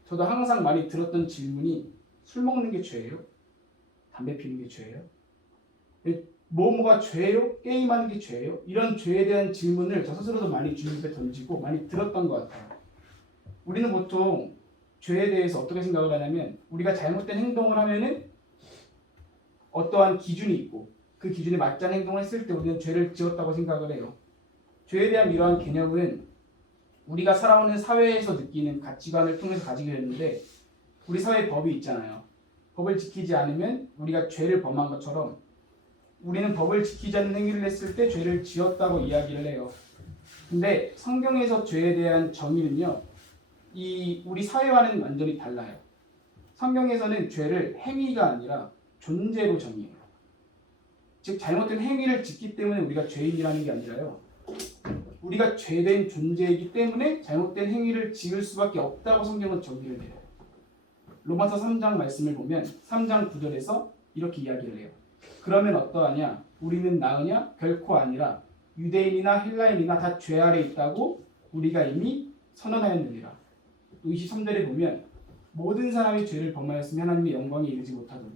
저도 항상 많이 들었던 질문이 술 먹는 게 죄예요? 담배 피우는 게 죄예요? 뭐가 죄예요? 게임하는 게 죄예요? 이런 죄에 대한 질문을 저 스스로도 많이 주님께 던지고 많이 들었던 것 같아요. 우리는 보통 죄에 대해서 어떻게 생각을 하냐면 우리가 잘못된 행동을 하면은 어떠한 기준이 있고 그 기준에 맞지 않는 행동을 했을 때 우리는 죄를 지었다고 생각을 해요. 죄에 대한 이러한 개념은 우리가 살아오는 사회에서 느끼는 가치관을 통해서 가지게 되는데 우리 사회에 법이 있잖아요. 법을 지키지 않으면 우리가 죄를 범한 것처럼 우리는 법을 지키지 않는 행위를 했을 때 죄를 지었다고 이야기를 해요. 근데 성경에서 죄에 대한 정의는요, 우리 사회와는 완전히 달라요. 성경에서는 죄를 행위가 아니라 존재로 정의해요. 즉 잘못된 행위를 짓기 때문에 우리가 죄인이라는 게 아니라요. 우리가 죄된 존재이기 때문에 잘못된 행위를 지을 수밖에 없다고 성경은 정의를 해요. 로마서 3장 말씀을 보면 3장 9절에서 이렇게 이야기를 해요. 그러면 어떠하냐? 우리는 나으냐? 결코 아니라 유대인이나 헬라인이나 다 죄 아래 있다고 우리가 이미 선언하였느니라. 23절에 보면 모든 사람이 죄를 범하였으면 하나님의 영광에 이르지 못하더니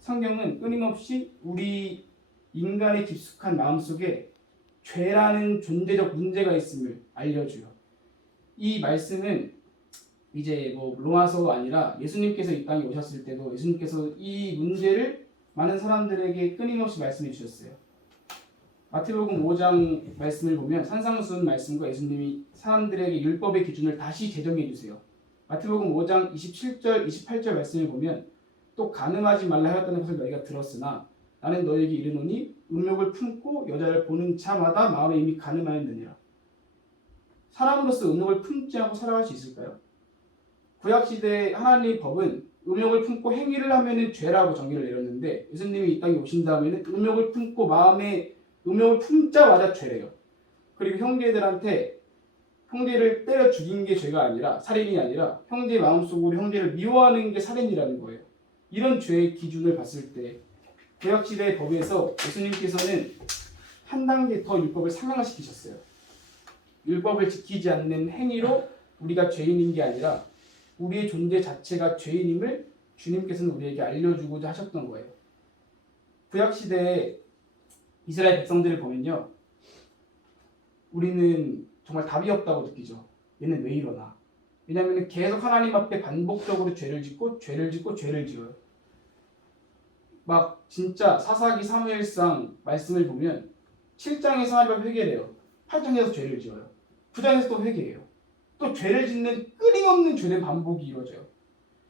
성경은 끊임없이 우리 인간의 깊숙한 마음속에 죄라는 존재적 문제가 있음을 알려줘요. 이 말씀은 이제 로마서가 아니라 예수님께서 이 땅에 오셨을 때도 예수님께서 이 문제를 많은 사람들에게 끊임없이 말씀해 주셨어요. 마태복음 5장 말씀을 보면 산상수훈 말씀과 예수님이 사람들에게 율법의 기준을 다시 제정해 주세요. 마태복음 5장 27절, 28절 말씀을 보면 또 간음하지 말라 하였다는 것을 너희가 들었으나 나는 너희에게 이르노니 음욕을 품고 여자를 보는 자마다 마음에 이미 간음하였느니라. 사람으로서 음욕을 품지 않고 살아갈 수 있을까요? 구약시대 하나님의 법은 음욕을 품고 행위를 하면 죄라고 정의를 내렸는데 예수님이 이 땅에 오신 다음에는 음욕을 품고 마음에 음욕을 품자마자 죄래요. 그리고 형제들한테 형제를 때려 죽인 게 죄가 아니라 살인이 아니라 형제의 마음속으로 형제를 미워하는 게 살인이라는 거예요. 이런 죄의 기준을 봤을 때 구약시대의 법에서 예수님께서는 한 단계 더 율법을 상향시키셨어요. 율법을 지키지 않는 행위로 우리가 죄인인 게 아니라 우리의 존재 자체가 죄인임을 주님께서는 우리에게 알려주고자 하셨던 거예요. 구약시대에 이스라엘 백성들을 보면요, 우리는 정말 답이 없다고 느끼죠. 얘는 왜 이러나. 왜냐하면 계속 하나님 앞에 반복적으로 죄를 짓고 죄를 지어요. 막 진짜 사사기 사무엘상 말씀을 보면 7장에서 하나님 앞에 회개를 해요. 8장에서 죄를 지어요. 9장에서 또 회개해요. 또 죄를 짓는 끊임없는 죄된 반복이 이루어져요.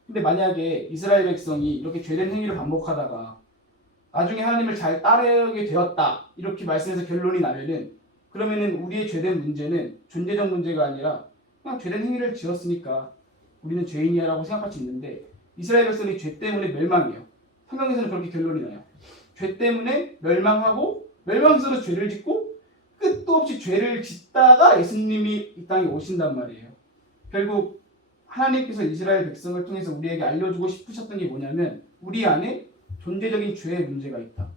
근데 만약에 이스라엘 백성이 이렇게 죄된 행위를 반복하다가 나중에 하나님을 잘 따르게 되었다 이렇게 말씀해서 결론이 나면은 그러면은 우리의 죄된 문제는 존재적 문제가 아니라 그냥 죄된 행위를 지었으니까 우리는 죄인이야 라고 생각할 수 있는데 이스라엘 백성이 죄 때문에 멸망해요. 성경에서는 그렇게 결론이 나요. 죄 때문에 멸망하고 멸망스러워 죄를 짓고 끝도 없이 죄를 짓다가 예수님이 이 땅에 오신단 말이에요. 결국 하나님께서 이스라엘 백성을 통해서 우리에게 알려주고 싶으셨던 게 뭐냐면 우리 안에 존재적인 죄의 문제가 있다.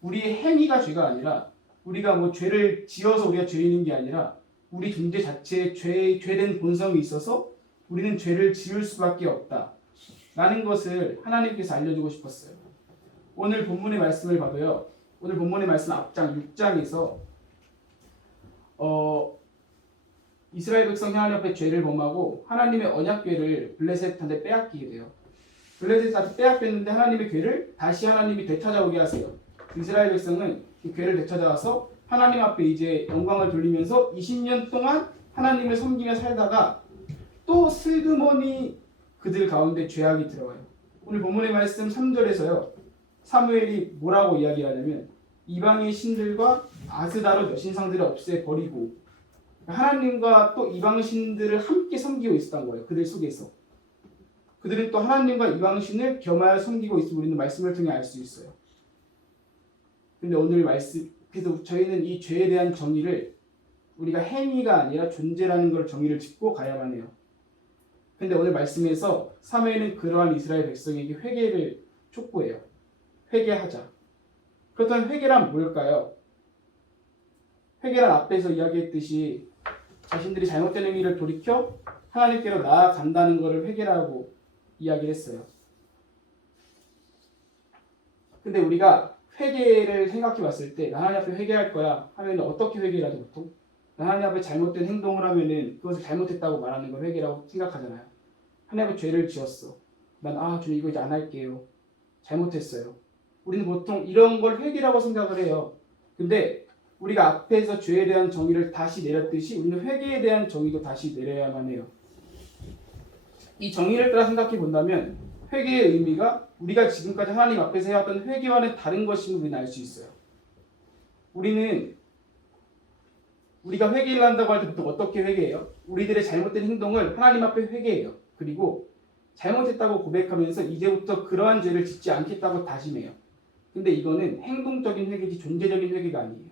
우리의 행위가 죄가 아니라 우리가 죄를 지어서 우리가 죄인인 게 아니라 우리 존재 자체에 죄된 본성이 있어서 우리는 죄를 지을 수밖에 없다. 라는 것을 하나님께서 알려주고 싶었어요. 오늘 본문의 말씀을 봐도요. 오늘 본문의 말씀 앞장 6장에서 이스라엘 백성이 하나님 앞에 죄를 범하고 하나님의 언약궤를 블레셋한테 빼앗기게 돼요. 블레셋한테 빼앗겼는데 하나님의 궤를 다시 하나님이 되찾아오게 하세요. 이스라엘 백성은 그 궤를 되찾아와서 하나님 앞에 이제 영광을 돌리면서 20년 동안 하나님을 섬기며 살다가 또 슬그머니 그들 가운데 죄악이 들어와요. 오늘 본문의 말씀 3절에서요. 사무엘이 뭐라고 이야기하냐면 이방의 신들과 아스다롯 여신상들을 없애버리고 하나님과 또 이방의 신들을 함께 섬기고 있었던 거예요. 그들 속에서. 그들은 또 하나님과 이방의 신을 겸하여 섬기고 있음을 우리는 말씀을 통해 알 수 있어요. 근데 오늘 그래서 저희는 이 죄에 대한 정의를 우리가 행위가 아니라 존재라는 걸 정의를 짚고 가야만 해요. 근데 오늘 말씀에서 사무엘은 그러한 이스라엘 백성에게 회개를 촉구해요. 회개하자. 그렇다면 회개란 뭘까요? 회개란 앞에서 이야기했듯이 자신들이 잘못된 행위를 돌이켜 하나님께로 나아간다는 것을 회개라고 이야기를 했어요. 근데 우리가 회개를 생각해 봤을 때 하나님 앞에 회개할 거야 하면 어떻게 회개를 하죠 보통? 하나님 앞에 잘못된 행동을 하면은 그것을 잘못했다고 말하는 걸 회개라고 생각하잖아요. 하나님 앞에 죄를 지었어. 난 주님 이거 이제 안 할게요. 잘못했어요. 우리는 보통 이런 걸 회개라고 생각을 해요. 근데 우리가 앞에서 죄에 대한 정의를 다시 내렸듯이 우리는 회개에 대한 정의도 다시 내려야만 해요. 이 정의를 따라 생각해 본다면 회개의 의미가 우리가 지금까지 하나님 앞에서 해왔던 회개와는 다른 것임을 우리는 알 수 있어요. 우리가 회개를 한다고 할 때 보통 어떻게 회개해요? 우리들의 잘못된 행동을 하나님 앞에 회개해요. 그리고 잘못했다고 고백하면서 이제부터 그러한 죄를 짓지 않겠다고 다짐해요. 근데 이거는 행동적인 회개지 존재적인 회개가 아니에요.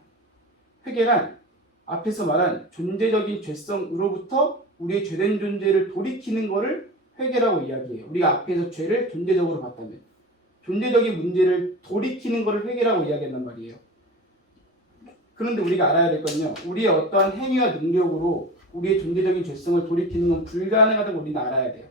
회개란 앞에서 말한 존재적인 죄성으로부터 우리의 죄된 존재를 돌이키는 것을 회개라고 이야기해요. 우리가 앞에서 죄를 존재적으로 봤다면 존재적인 문제를 돌이키는 것을 회개라고 이야기한단 말이에요. 그런데 우리가 알아야 될 건요. 우리의 어떠한 행위와 능력으로 우리의 존재적인 죄성을 돌이키는 건 불가능하다고 우리는 알아야 돼요.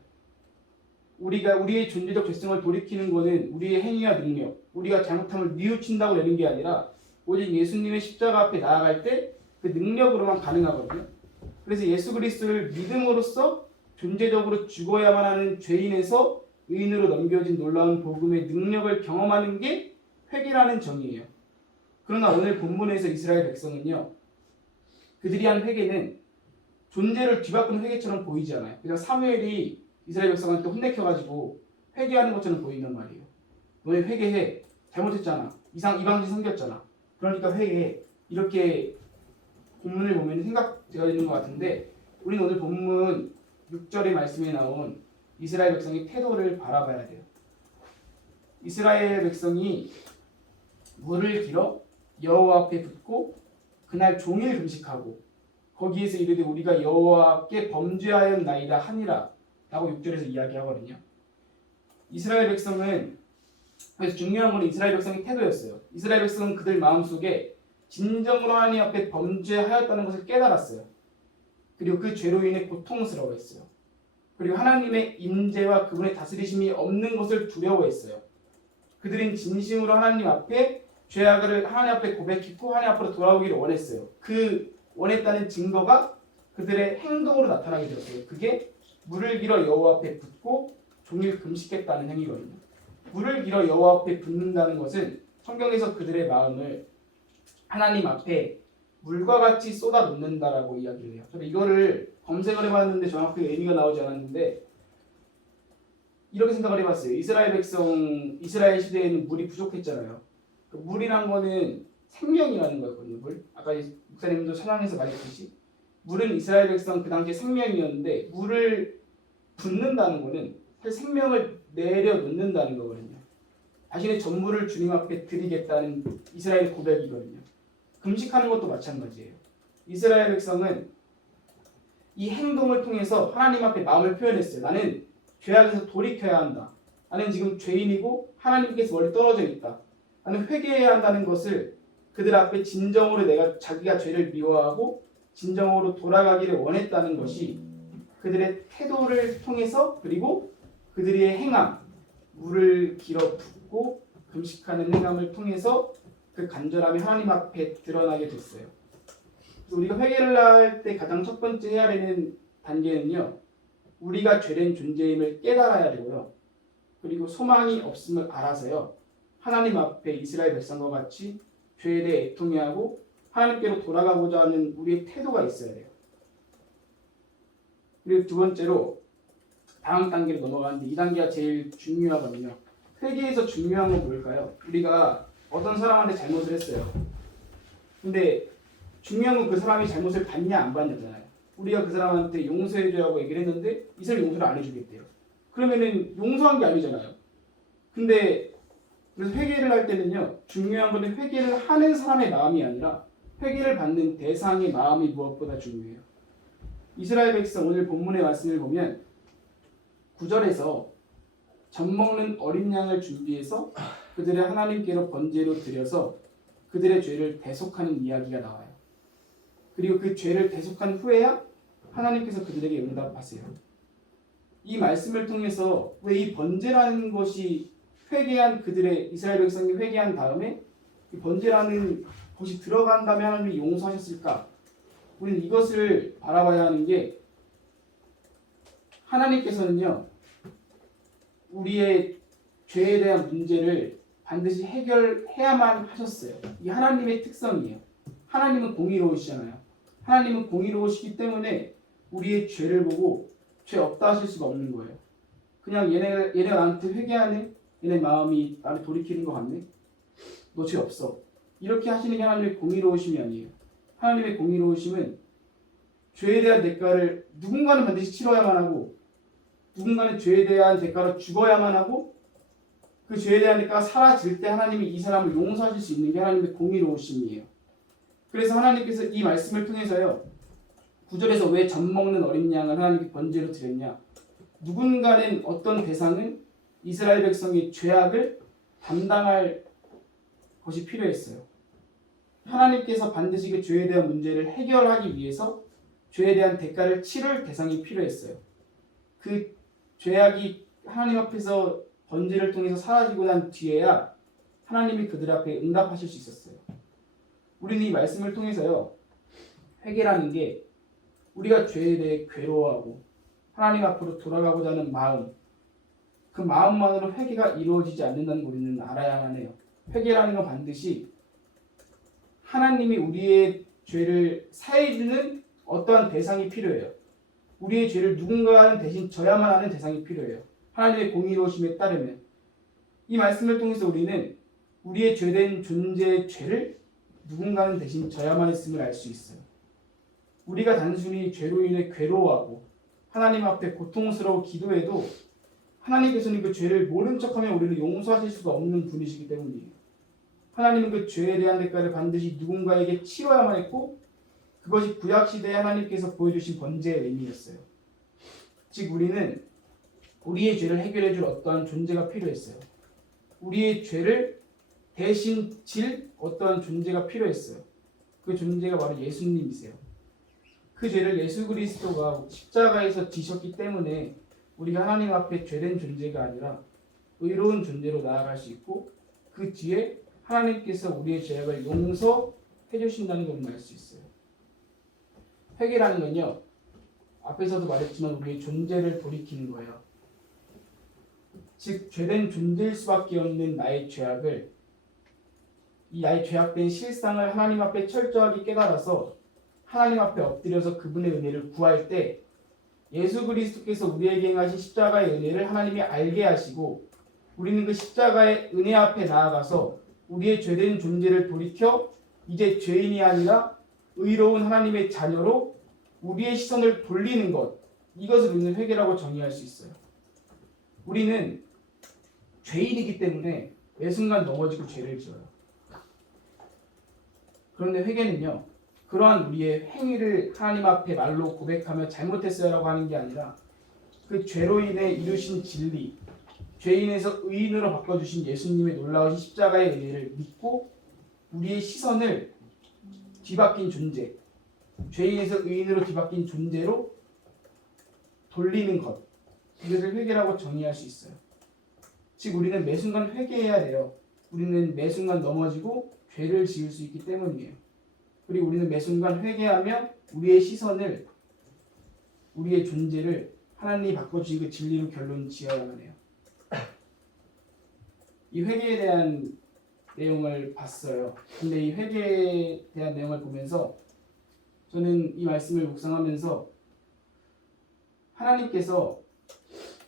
우리의 존재적 죄성을 돌이키는 것은 우리의 행위와 능력, 우리가 잘못함을 뉘우친다고 되는 게 아니라 오직 예수님의 십자가 앞에 나아갈 때 그 능력으로만 가능하거든요. 그래서 예수 그리스도를 믿음으로써 존재적으로 죽어야만 하는 죄인에서 의인으로 넘겨진 놀라운 복음의 능력을 경험하는 게 회개라는 정의예요. 그러나 오늘 본문에서 이스라엘 백성은요. 그들이 한 회개는 존재를 뒤바꾸는 회개처럼 보이지 않아요. 그냥 사무엘이 이스라엘 백성한테 혼내켜가지고 회개하는 것처럼 보인단 말이에요. 너네 회개해. 잘못했잖아. 이방신 섬겼잖아. 그러니까 회개해. 이렇게 본문을 보면 생각되어 있는 것 같은데 우리는 오늘 본문 6절의 말씀에 나온 이스라엘 백성의 태도를 바라봐야 돼요. 이스라엘 백성이 물을 길어 여호와 앞에 붓고 그날 종일 금식하고 거기에서 이르되 우리가 여호와께 범죄하였나이다 하니라 라고 6절에서 이야기하거든요. 이스라엘 백성은 그래서 중요한 건 이스라엘 백성의 태도였어요. 이스라엘 백성은 그들 마음속에 진정으로 하나님 앞에 범죄하였다는 것을 깨달았어요. 그리고 그 죄로 인해 고통스러워했어요. 그리고 하나님의 임재와 그분의 다스리심이 없는 것을 두려워했어요. 그들은 진심으로 하나님 앞에 죄악을 하나님 앞에 고백했고 하나님 앞으로 돌아오기를 원했어요. 그 원했다는 증거가 그들의 행동으로 나타나게 되었어요. 그게 물을 길어 여호와 앞에 붓고 종일 금식했다는 행위거든요. 물을 길어 여호와 앞에 붓는다는 것은 성경에서 그들의 마음을 하나님 앞에 물과 같이 쏟아 놓는다라고 이야기를 해요. 저는 이거를 검색을 해봤는데 정확하게 의미가 나오지 않았는데 이렇게 생각을 해봤어요. 이스라엘 시대에는 물이 부족했잖아요. 그 물이란 거는 생명이라는 거였거든요. 물. 아까 목사님도 찬양에서 말했듯이 물은 이스라엘 백성 그 당시에 생명이었는데 물을 붓는다는 거는 사실 생명을 내려놓는다는 거거든요. 자신의 전부를 주님 앞에 드리겠다는 이스라엘의 고백이거든요. 금식하는 것도 마찬가지예요. 이스라엘 백성은 이 행동을 통해서 하나님 앞에 마음을 표현했어요. 나는 죄악에서 돌이켜야 한다. 나는 지금 죄인이고 하나님께서 멀리 떨어져 있다. 나는 회개해야 한다는 것을 그들 앞에 진정으로 자기가 죄를 미워하고 진정으로 돌아가기를 원했다는 것이 그들의 태도를 통해서 그리고 그들의 행함, 물을 길어 붓고 금식하는 행함을 통해서 그 간절함이 하나님 앞에 드러나게 됐어요. 우리가 회개를 할 때 가장 첫 번째 해야 되는 단계는요. 우리가 죄된 존재임을 깨달아야 되고요. 그리고 소망이 없음을 알아서요. 하나님 앞에 이스라엘 백성과 같이 죄에 대해 애통해하고 하나님께로 돌아가고자 하는 우리의 태도가 있어야 돼요. 그리고 두 번째로 다음 단계로 넘어가는데 이 단계가 제일 중요하거든요. 회개에서 중요한 건 뭘까요? 우리가 어떤 사람한테 잘못을 했어요. 근데 중요한 건 그 사람이 잘못을 받냐 안 받냐잖아요. 우리가 그 사람한테 용서해줘라고 얘기를 했는데 이 사람이 용서를 안 해주겠대요. 그러면은 용서한 게 아니잖아요. 근데 그래서 회개를 할 때는요. 중요한 건 회개를 하는 사람의 마음이 아니라 회개를 받는 대상의 마음이 무엇보다 중요해요. 이스라엘 백성 오늘 본문의 말씀을 보면 9절에서 젖 먹는 어린 양을 준비해서 그들의 하나님께로 번제로 드려서 그들의 죄를 대속하는 이야기가 나와요. 그리고 그 죄를 대속한 후에야 하나님께서 그들에게 응답하세요. 이 말씀을 통해서 왜 이 번제라는 것이 회개한 그들의 이스라엘 백성이 회개한 다음에 이 번제라는 것이 들어간 다음에 하나님이 용서하셨을까? 우리는 이것을 바라봐야 하는 게 하나님께서는요. 우리의 죄에 대한 문제를 반드시 해결해야만 하셨어요. 이게 하나님의 특성이에요. 하나님은 공의로우시잖아요. 하나님은 공의로우시기 때문에 우리의 죄를 보고 죄 없다 하실 수가 없는 거예요. 그냥 얘네가 나한테 회개하네? 얘네 마음이 나를 돌이키는 것 같네? 너 죄 없어. 이렇게 하시는 게 하나님의 공의로우심이 아니에요. 하나님의 공의로우심은 죄에 대한 대가를 누군가는 반드시 치러야만 하고 누군가는 죄에 대한 대가로 죽어야만 하고 그 죄에 대한 대가가 사라질 때 하나님이 이 사람을 용서하실 수 있는 게 하나님의 공의로우심이에요. 그래서 하나님께서 이 말씀을 통해서요. 9절에서 왜 젖 먹는 어린 양을 하나님께 번제로 드렸냐. 누군가는 어떤 대상은 이스라엘 백성의 죄악을 담당할 것이 필요했어요. 하나님께서 반드시 그 죄에 대한 문제를 해결하기 위해서 죄에 대한 대가를 치를 대상이 필요했어요. 그 죄악이 하나님 앞에서 번제를 통해서 사라지고 난 뒤에야 하나님이 그들 앞에 응답하실 수 있었어요. 우리는 이 말씀을 통해서요. 회개라는 게 우리가 죄에 대해 괴로워하고 하나님 앞으로 돌아가고자 하는 마음, 그 마음만으로 회개가 이루어지지 않는다는 걸 우리는 알아야만 해요. 회개라는 건 반드시 하나님이 우리의 죄를 사해주는 어떠한 대상이 필요해요. 우리의 죄를 누군가는 대신 져야만 하는 대상이 필요해요. 하나님의 공의로우심에 따르면 이 말씀을 통해서 우리는 우리의 죄된 존재의 죄를 누군가는 대신 져야만 했음을 알 수 있어요. 우리가 단순히 죄로 인해 괴로워하고 하나님 앞에 고통스러워 기도해도 하나님께서는 그 죄를 모른 척하면 우리를 용서하실 수가 없는 분이시기 때문이에요. 하나님은 그 죄에 대한 대가를 반드시 누군가에게 치러야만 했고 그것이 구약시대에 하나님께서 보여주신 번제의 의미였어요. 즉 우리는 우리의 죄를 해결해 줄 어떠한 존재가 필요했어요. 우리의 죄를 대신 질 어떠한 존재가 필요했어요. 그 존재가 바로 예수님이세요. 그 죄를 예수 그리스도가 십자가에서 지셨기 때문에 우리가 하나님 앞에 죄된 존재가 아니라 의로운 존재로 나아갈 수 있고 그 뒤에 하나님께서 우리의 죄악을 용서해 주신다는 걸 알 수 있어요. 회개라는 건요. 앞에서도 말했지만 우리의 존재를 돌이키는 거예요. 즉 죄된 존재일 수밖에 없는 나의 죄악을 이 나의 죄악된 실상을 하나님 앞에 철저하게 깨달아서 하나님 앞에 엎드려서 그분의 은혜를 구할 때 예수 그리스도께서 우리에게 행하신 십자가의 은혜를 하나님이 알게 하시고 우리는 그 십자가의 은혜 앞에 나아가서 우리의 죄된 존재를 돌이켜 이제 죄인이 아니라 의로운 하나님의 자녀로 우리의 시선을 돌리는 것, 이것을 우리는 회개라고 정의할 수 있어요. 우리는 죄인이기 때문에 매 순간 넘어지고 죄를 지어요. 그런데 회개는요. 그러한 우리의 행위를 하나님 앞에 말로 고백하며 잘못했어요라고 하는 게 아니라 그 죄로 인해 이루신 진리, 죄인에서 의인으로 바꿔주신 예수님의 놀라우신 십자가의 은혜를 믿고 우리의 시선을 뒤바뀐 존재, 죄인에서 의인으로 뒤바뀐 존재로 돌리는 것, 이것을 회개라고 정의할 수 있어요. 즉 우리는 매 순간 회개해야 돼요. 우리는 매 순간 넘어지고 죄를 지을 수 있기 때문이에요. 그리고 우리는 매 순간 회개하며 우리의 시선을, 우리의 존재를 하나님이 바꿔주시고 진리로 결론 지어야만 해요. 이 회개에 대한 내용을 봤어요. 근데 이 회개에 대한 내용을 보면서 저는 이 말씀을 묵상하면서 하나님께서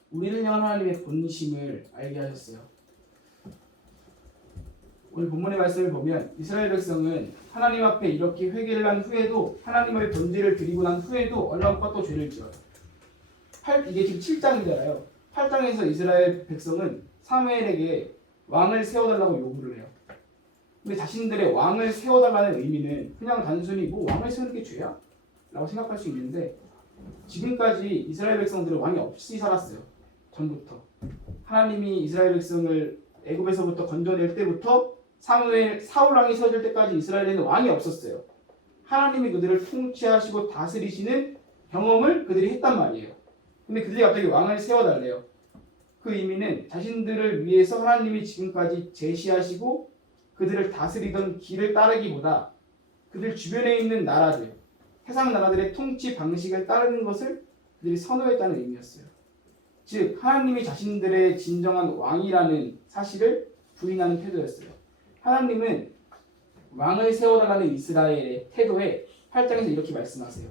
우리를 향한 하나님의 본심을 알게 하셨어요. 오늘 본문의 말씀을 보면 이스라엘 백성은 하나님 앞에 이렇게 회개를 한 후에도 하나님의 번제를 드리고 난 후에도 얼마나 또 죄를 지어요. 이게 지금 7장이잖아요. 8장에서 이스라엘 백성은 사무엘에게 왕을 세워달라고 요구를 해요. 근데 자신들의 왕을 세워달라는 의미는 그냥 단순히 뭐 왕을 세우는 게 죄야? 라고 생각할 수 있는데 지금까지 이스라엘 백성들은 왕이 없이 살았어요. 전부터. 하나님이 이스라엘 백성을 애굽에서부터 건져낼 때부터 사울 왕이 세워질 때까지 이스라엘에는 왕이 없었어요. 하나님이 그들을 통치하시고 다스리시는 경험을 그들이 했단 말이에요. 근데 그들이 갑자기 왕을 세워달래요. 그 의미는 자신들을 위해서 하나님이 지금까지 제시하시고 그들을 다스리던 길을 따르기보다 그들 주변에 있는 나라들, 세상 나라들의 통치 방식을 따르는 것을 그들이 선호했다는 의미였어요. 즉 하나님이 자신들의 진정한 왕이라는 사실을 부인하는 태도였어요. 하나님은 왕을 세워달라는 이스라엘의 태도에 8장에서 이렇게 말씀하세요.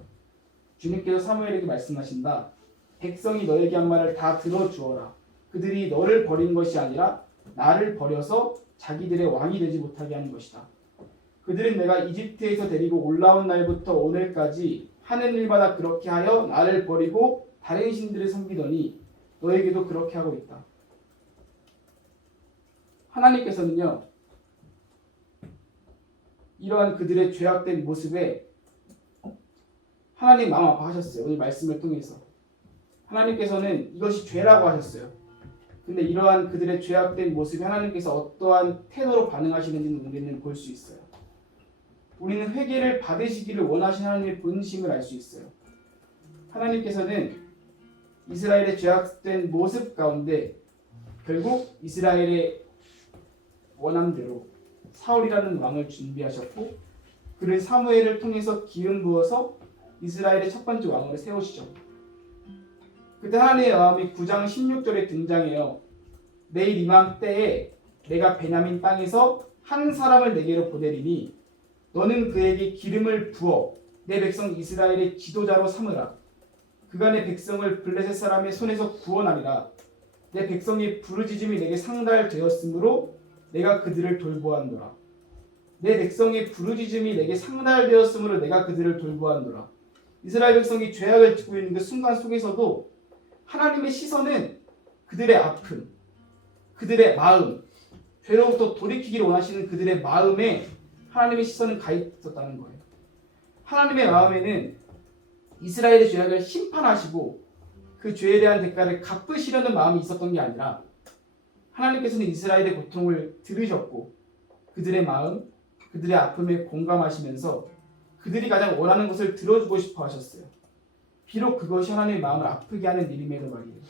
주님께서 사무엘에게 말씀하신다. 백성이 너에게 한 말을 다 들어주어라. 그들이 너를 버린 것이 아니라 나를 버려서 자기들의 왕이 되지 못하게 하는 것이다. 그들은 내가 이집트에서 데리고 올라온 날부터 오늘까지 하는 일마다 그렇게 하여 나를 버리고 다른 신들을 섬기더니 너에게도 그렇게 하고 있다. 하나님께서는요, 이러한 그들의 죄악된 모습에 하나님 마음 아파하셨어요. 오늘 말씀을 통해서 하나님께서는 이것이 죄라고 하셨어요. 근데 이러한 그들의 죄악된 모습에 하나님께서 어떠한 태도로 반응하시는지는 우리는 볼 수 있어요. 우리는 회개를 받으시기를 원하신 하나님의 본심을 알 수 있어요. 하나님께서는 이스라엘의 죄악된 모습 가운데 결국 이스라엘의 원함대로 사울이라는 왕을 준비하셨고, 그를 사무엘을 통해서 기름 부어서 이스라엘의 첫 번째 왕으로 세우시죠. 그때 하나님의 마음이 9장 16절에 등장해요. 내일 이맘때에 내가 베냐민 땅에서 한 사람을 내게로 보내리니 너는 그에게 기름을 부어 내 백성 이스라엘의 지도자로 삼으라. 그가 내 백성을 블레셋 사람의 손에서 구원하리라. 내 백성의 부르짖음이 내게 상달되었으므로 내가 그들을 돌보았노라. 내 백성의 부르짖음이 내게 상달되었으므로 내가 그들을 돌보았노라. 이스라엘 백성이 죄악을 짓고 있는 그 순간 속에서도 하나님의 시선은 그들의 아픔, 그들의 마음, 죄로부터 돌이키기를 원하시는 그들의 마음에 하나님의 시선은 가 있었다는 거예요. 하나님의 마음에는 이스라엘의 죄악을 심판하시고 그 죄에 대한 대가를 갚으시려는 마음이 있었던 게 아니라, 하나님께서는 이스라엘의 고통을 들으셨고 그들의 마음, 그들의 아픔에 공감하시면서 그들이 가장 원하는 것을 들어주고 싶어 하셨어요. 비록 그것이 하나님의 마음을 아프게 하는 일임에도 말이에요.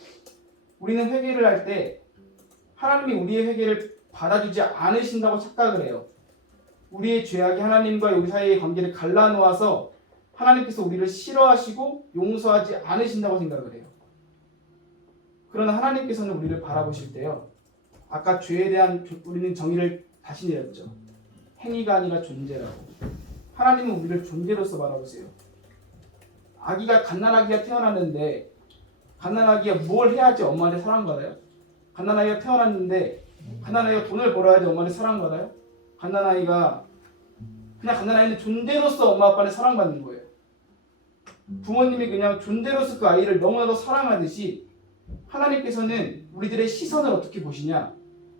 우리는 회개를 할 때 하나님이 우리의 회개를 받아주지 않으신다고 착각을 해요. 우리의 죄악이 하나님과 우리 사이의 관계를 갈라놓아서 하나님께서 우리를 싫어하시고 용서하지 않으신다고 생각을 해요. 그러나 하나님께서는 우리를 바라보실 때요, 아까 죄에 대한 우리는 정의를 다시 내렸죠. 행위가 아니라 존재라고. 하나님은 우리를 존재로서 바라보세요. 아기가 갓난아기가 태어났는데 갓난아기가 뭘 해야지 엄마한테 사랑받아요? 갓난아기가 태어났는데 갓난아기가 돈을 벌어야지 엄마한테 사랑받아요? 갓난아이가 그냥 갓난아이는 존재로서 엄마 아빠한테 사랑받는 거예요. 부모님이 그냥 존재로서 그 아이를 너무나도 사랑하듯이 하나님께서는 우리들의 시선을 어떻게 보시냐?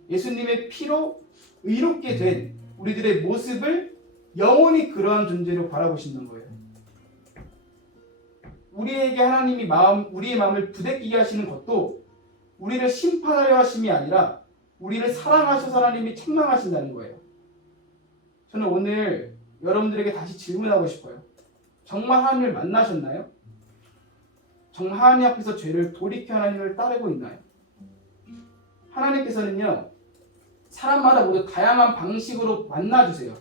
예수님의 피로 의롭게 된 우리들의 모습을 영원히 그러한 존재로 바라보시는 거예요. 우리에게 하나님이 우리의 마음을 부대끼게 하시는 것도 우리를 심판하려 하심이 아니라 우리를 사랑하셔서 하나님이 책망하신다는 거예요. 저는 오늘 여러분들에게 다시 질문하고 싶어요. 정말 하나님을 만나셨나요? 정말 하나님 앞에서 죄를 돌이켜 하나님을 따르고 있나요? 하나님께서는요, 사람마다 모두 다양한 방식으로 만나주세요.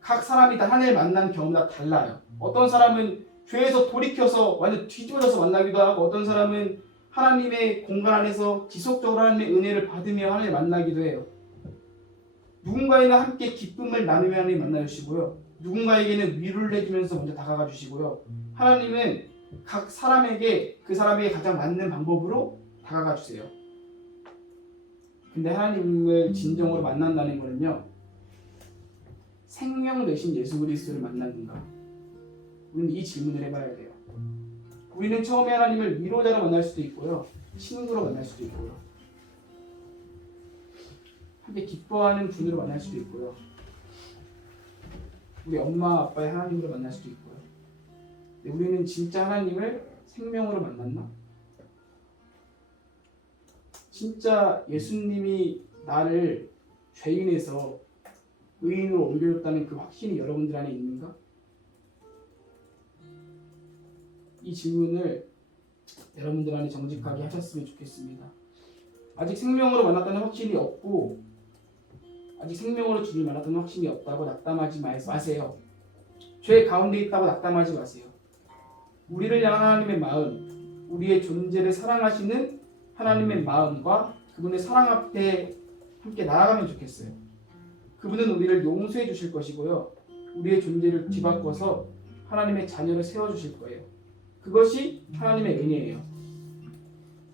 각 사람이 다 하나님을 만난 경우가 달라요. 어떤 사람은 죄에서 돌이켜서 완전 뒤집어져서 만나기도 하고, 어떤 사람은 하나님의 공간 안에서 지속적으로 하나님의 은혜를 받으며 하나님을 만나기도 해요. 누군가에는 함께 기쁨을 나누며 하나님 만나주시고요, 누군가에게는 위로를 해주면서 먼저 다가가 주시고요, 하나님은 각 사람에게 그 사람에게 가장 맞는 방법으로 다가가 주세요. 근데 하나님을 진정으로 만난다는 거는요, 생명 되신 예수 그리스도를 만나는가? 우리는 이 질문을 해봐야 돼요. 우리는 처음에 하나님을 위로자로 만날 수도 있고요, 친구로 만날 수도 있고요, 함께 기뻐하는 분으로 만날 수도 있고요, 우리 엄마 아빠의 하나님으로 만날 수도 있고요. 근데 우리는 진짜 하나님을 생명으로 만났나? 진짜 예수님이 나를 죄인에서 의인으로 옮겨줬다는 그 확신이 여러분들 안에 있는가? 이 질문을 여러분들 안에 정직하게 하셨으면 좋겠습니다. 아직 생명으로 만났다는 확신이 없고, 아직 생명으로 주님 만났다는 확신이 없다고 낙담하지 마세요. 죄 가운데 있다고 낙담하지 마세요. 우리를 향한 하나님의 마음, 우리의 존재를 사랑하시는 하나님의 마음과 그분의 사랑 앞에 함께 나아가면 좋겠어요. 그분은 우리를 용서해 주실 것이고요. 우리의 존재를 뒤바꿔서 하나님의 자녀를 세워주실 거예요. 그것이 하나님의 은혜예요.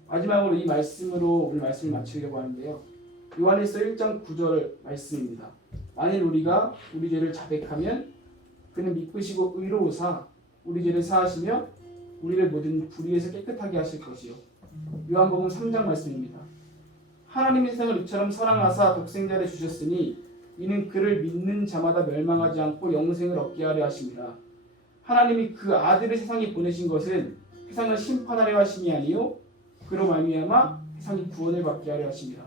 마지막으로 이 말씀으로 오늘 말씀을 마치려고 하는데요. 요한일서 1장 9절 말씀입니다. 만일 우리가 우리 죄를 자백하면 그는 미쁘시고 의로우사 우리 죄를 사하시며 우리를 모든 불의에서 깨끗하게 하실 것이요. 요한복음 3장 말씀입니다. 하나님이 세상을 이처럼 사랑하사 독생자를 주셨으니 이는 그를 믿는 자마다 멸망하지 않고 영생을 얻게 하려 하심이라. 하나님이 그 아들을 세상에 보내신 것은 세상을 심판하려 하심이 아니요 그로 말미암아 세상이 구원을 받게 하려 하심이라.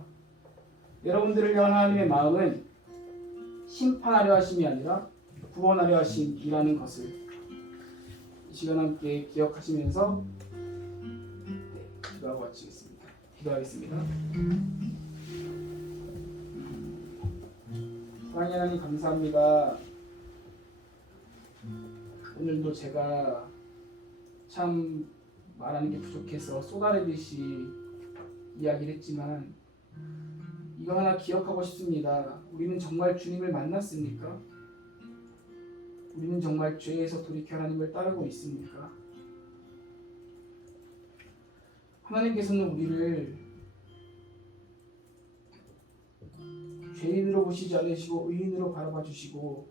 여러분들을 향한 하나님의 마음은 심판하려 하심이 아니라 구원하려 하심이라는 것을 이 시간 함께 기억하시면서 기도하고 마치겠습니다. 기도하겠습니다. 사랑의 하나님 감사합니다. 오늘도 제가 참 말하는 게 부족해서 쏟아내듯이 이야기를 했지만 이거 하나 기억하고 싶습니다. 우리는 정말 주님을 만났습니까? 우리는 정말 죄에서 돌이켜 하나님을 따르고 있습니까? 하나님께서는 우리를 죄인으로 보시지 않으시고 의인으로 바라봐 주시고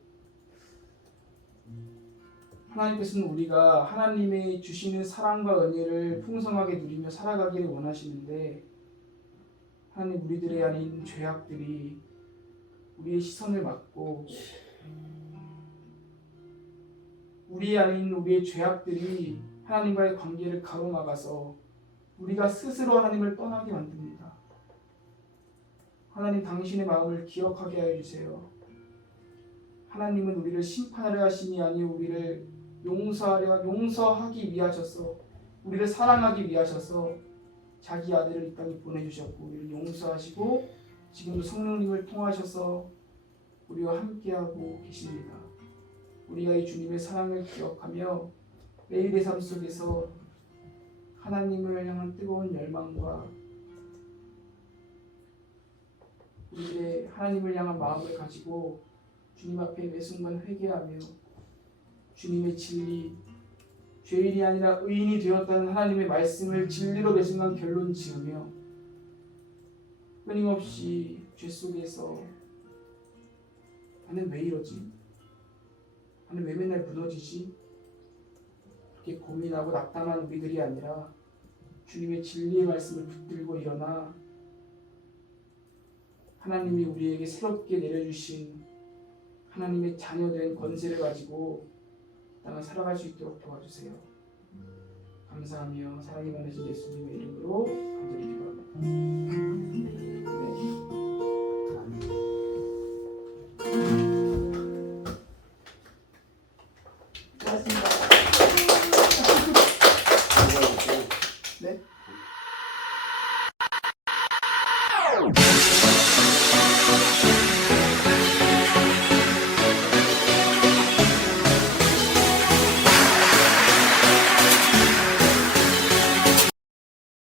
하나님께서는 우리가 하나님의 주시는 사랑과 은혜를 풍성하게 누리며 살아가기를 원하시는데 하나님 우리들의 아닌 죄악들이 우리의 시선을 막고 우리 아닌 우리의 죄악들이 하나님과의 관계를 가로막아서 우리가 스스로 하나님을 떠나게 만듭니다. 하나님 당신의 마음을 기억하게 하여 주세요. 하나님은 우리를 심판하려 하심이 아니요 우리를 용서하기 위하셔서 우리를 사랑하기 위하셔서 자기 아들을 이 땅에 보내주셨고 우리를 용서하시고 지금도 성령님을 통하셔서 우리와 함께하고 계십니다. 우리가 이 주님의 사랑을 기억하며 매일의 삶 속에서 하나님을 향한 뜨거운 열망과 우리의 하나님을 향한 마음을 가지고 주님 앞에 매 순간 회개하며 주님의 진리, 죄인이 아니라 의인이 되었다는 하나님의 말씀을 진리로 매 순간 결론 지으며 끊임없이 죄 속에서 나는 왜 이러지? 나는 왜 맨날 무너지지? 그렇게 고민하고 낙담한 우리들이 아니라 주님의 진리의 말씀을 붙들고 일어나 하나님이 우리에게 새롭게 내려주신 하나님의 자녀된 권세를 가지고 땅을 살아갈 수 있도록 도와주세요. 감사하며 사랑이 많으신 예수님의 이름으로 간절히 기도합니다.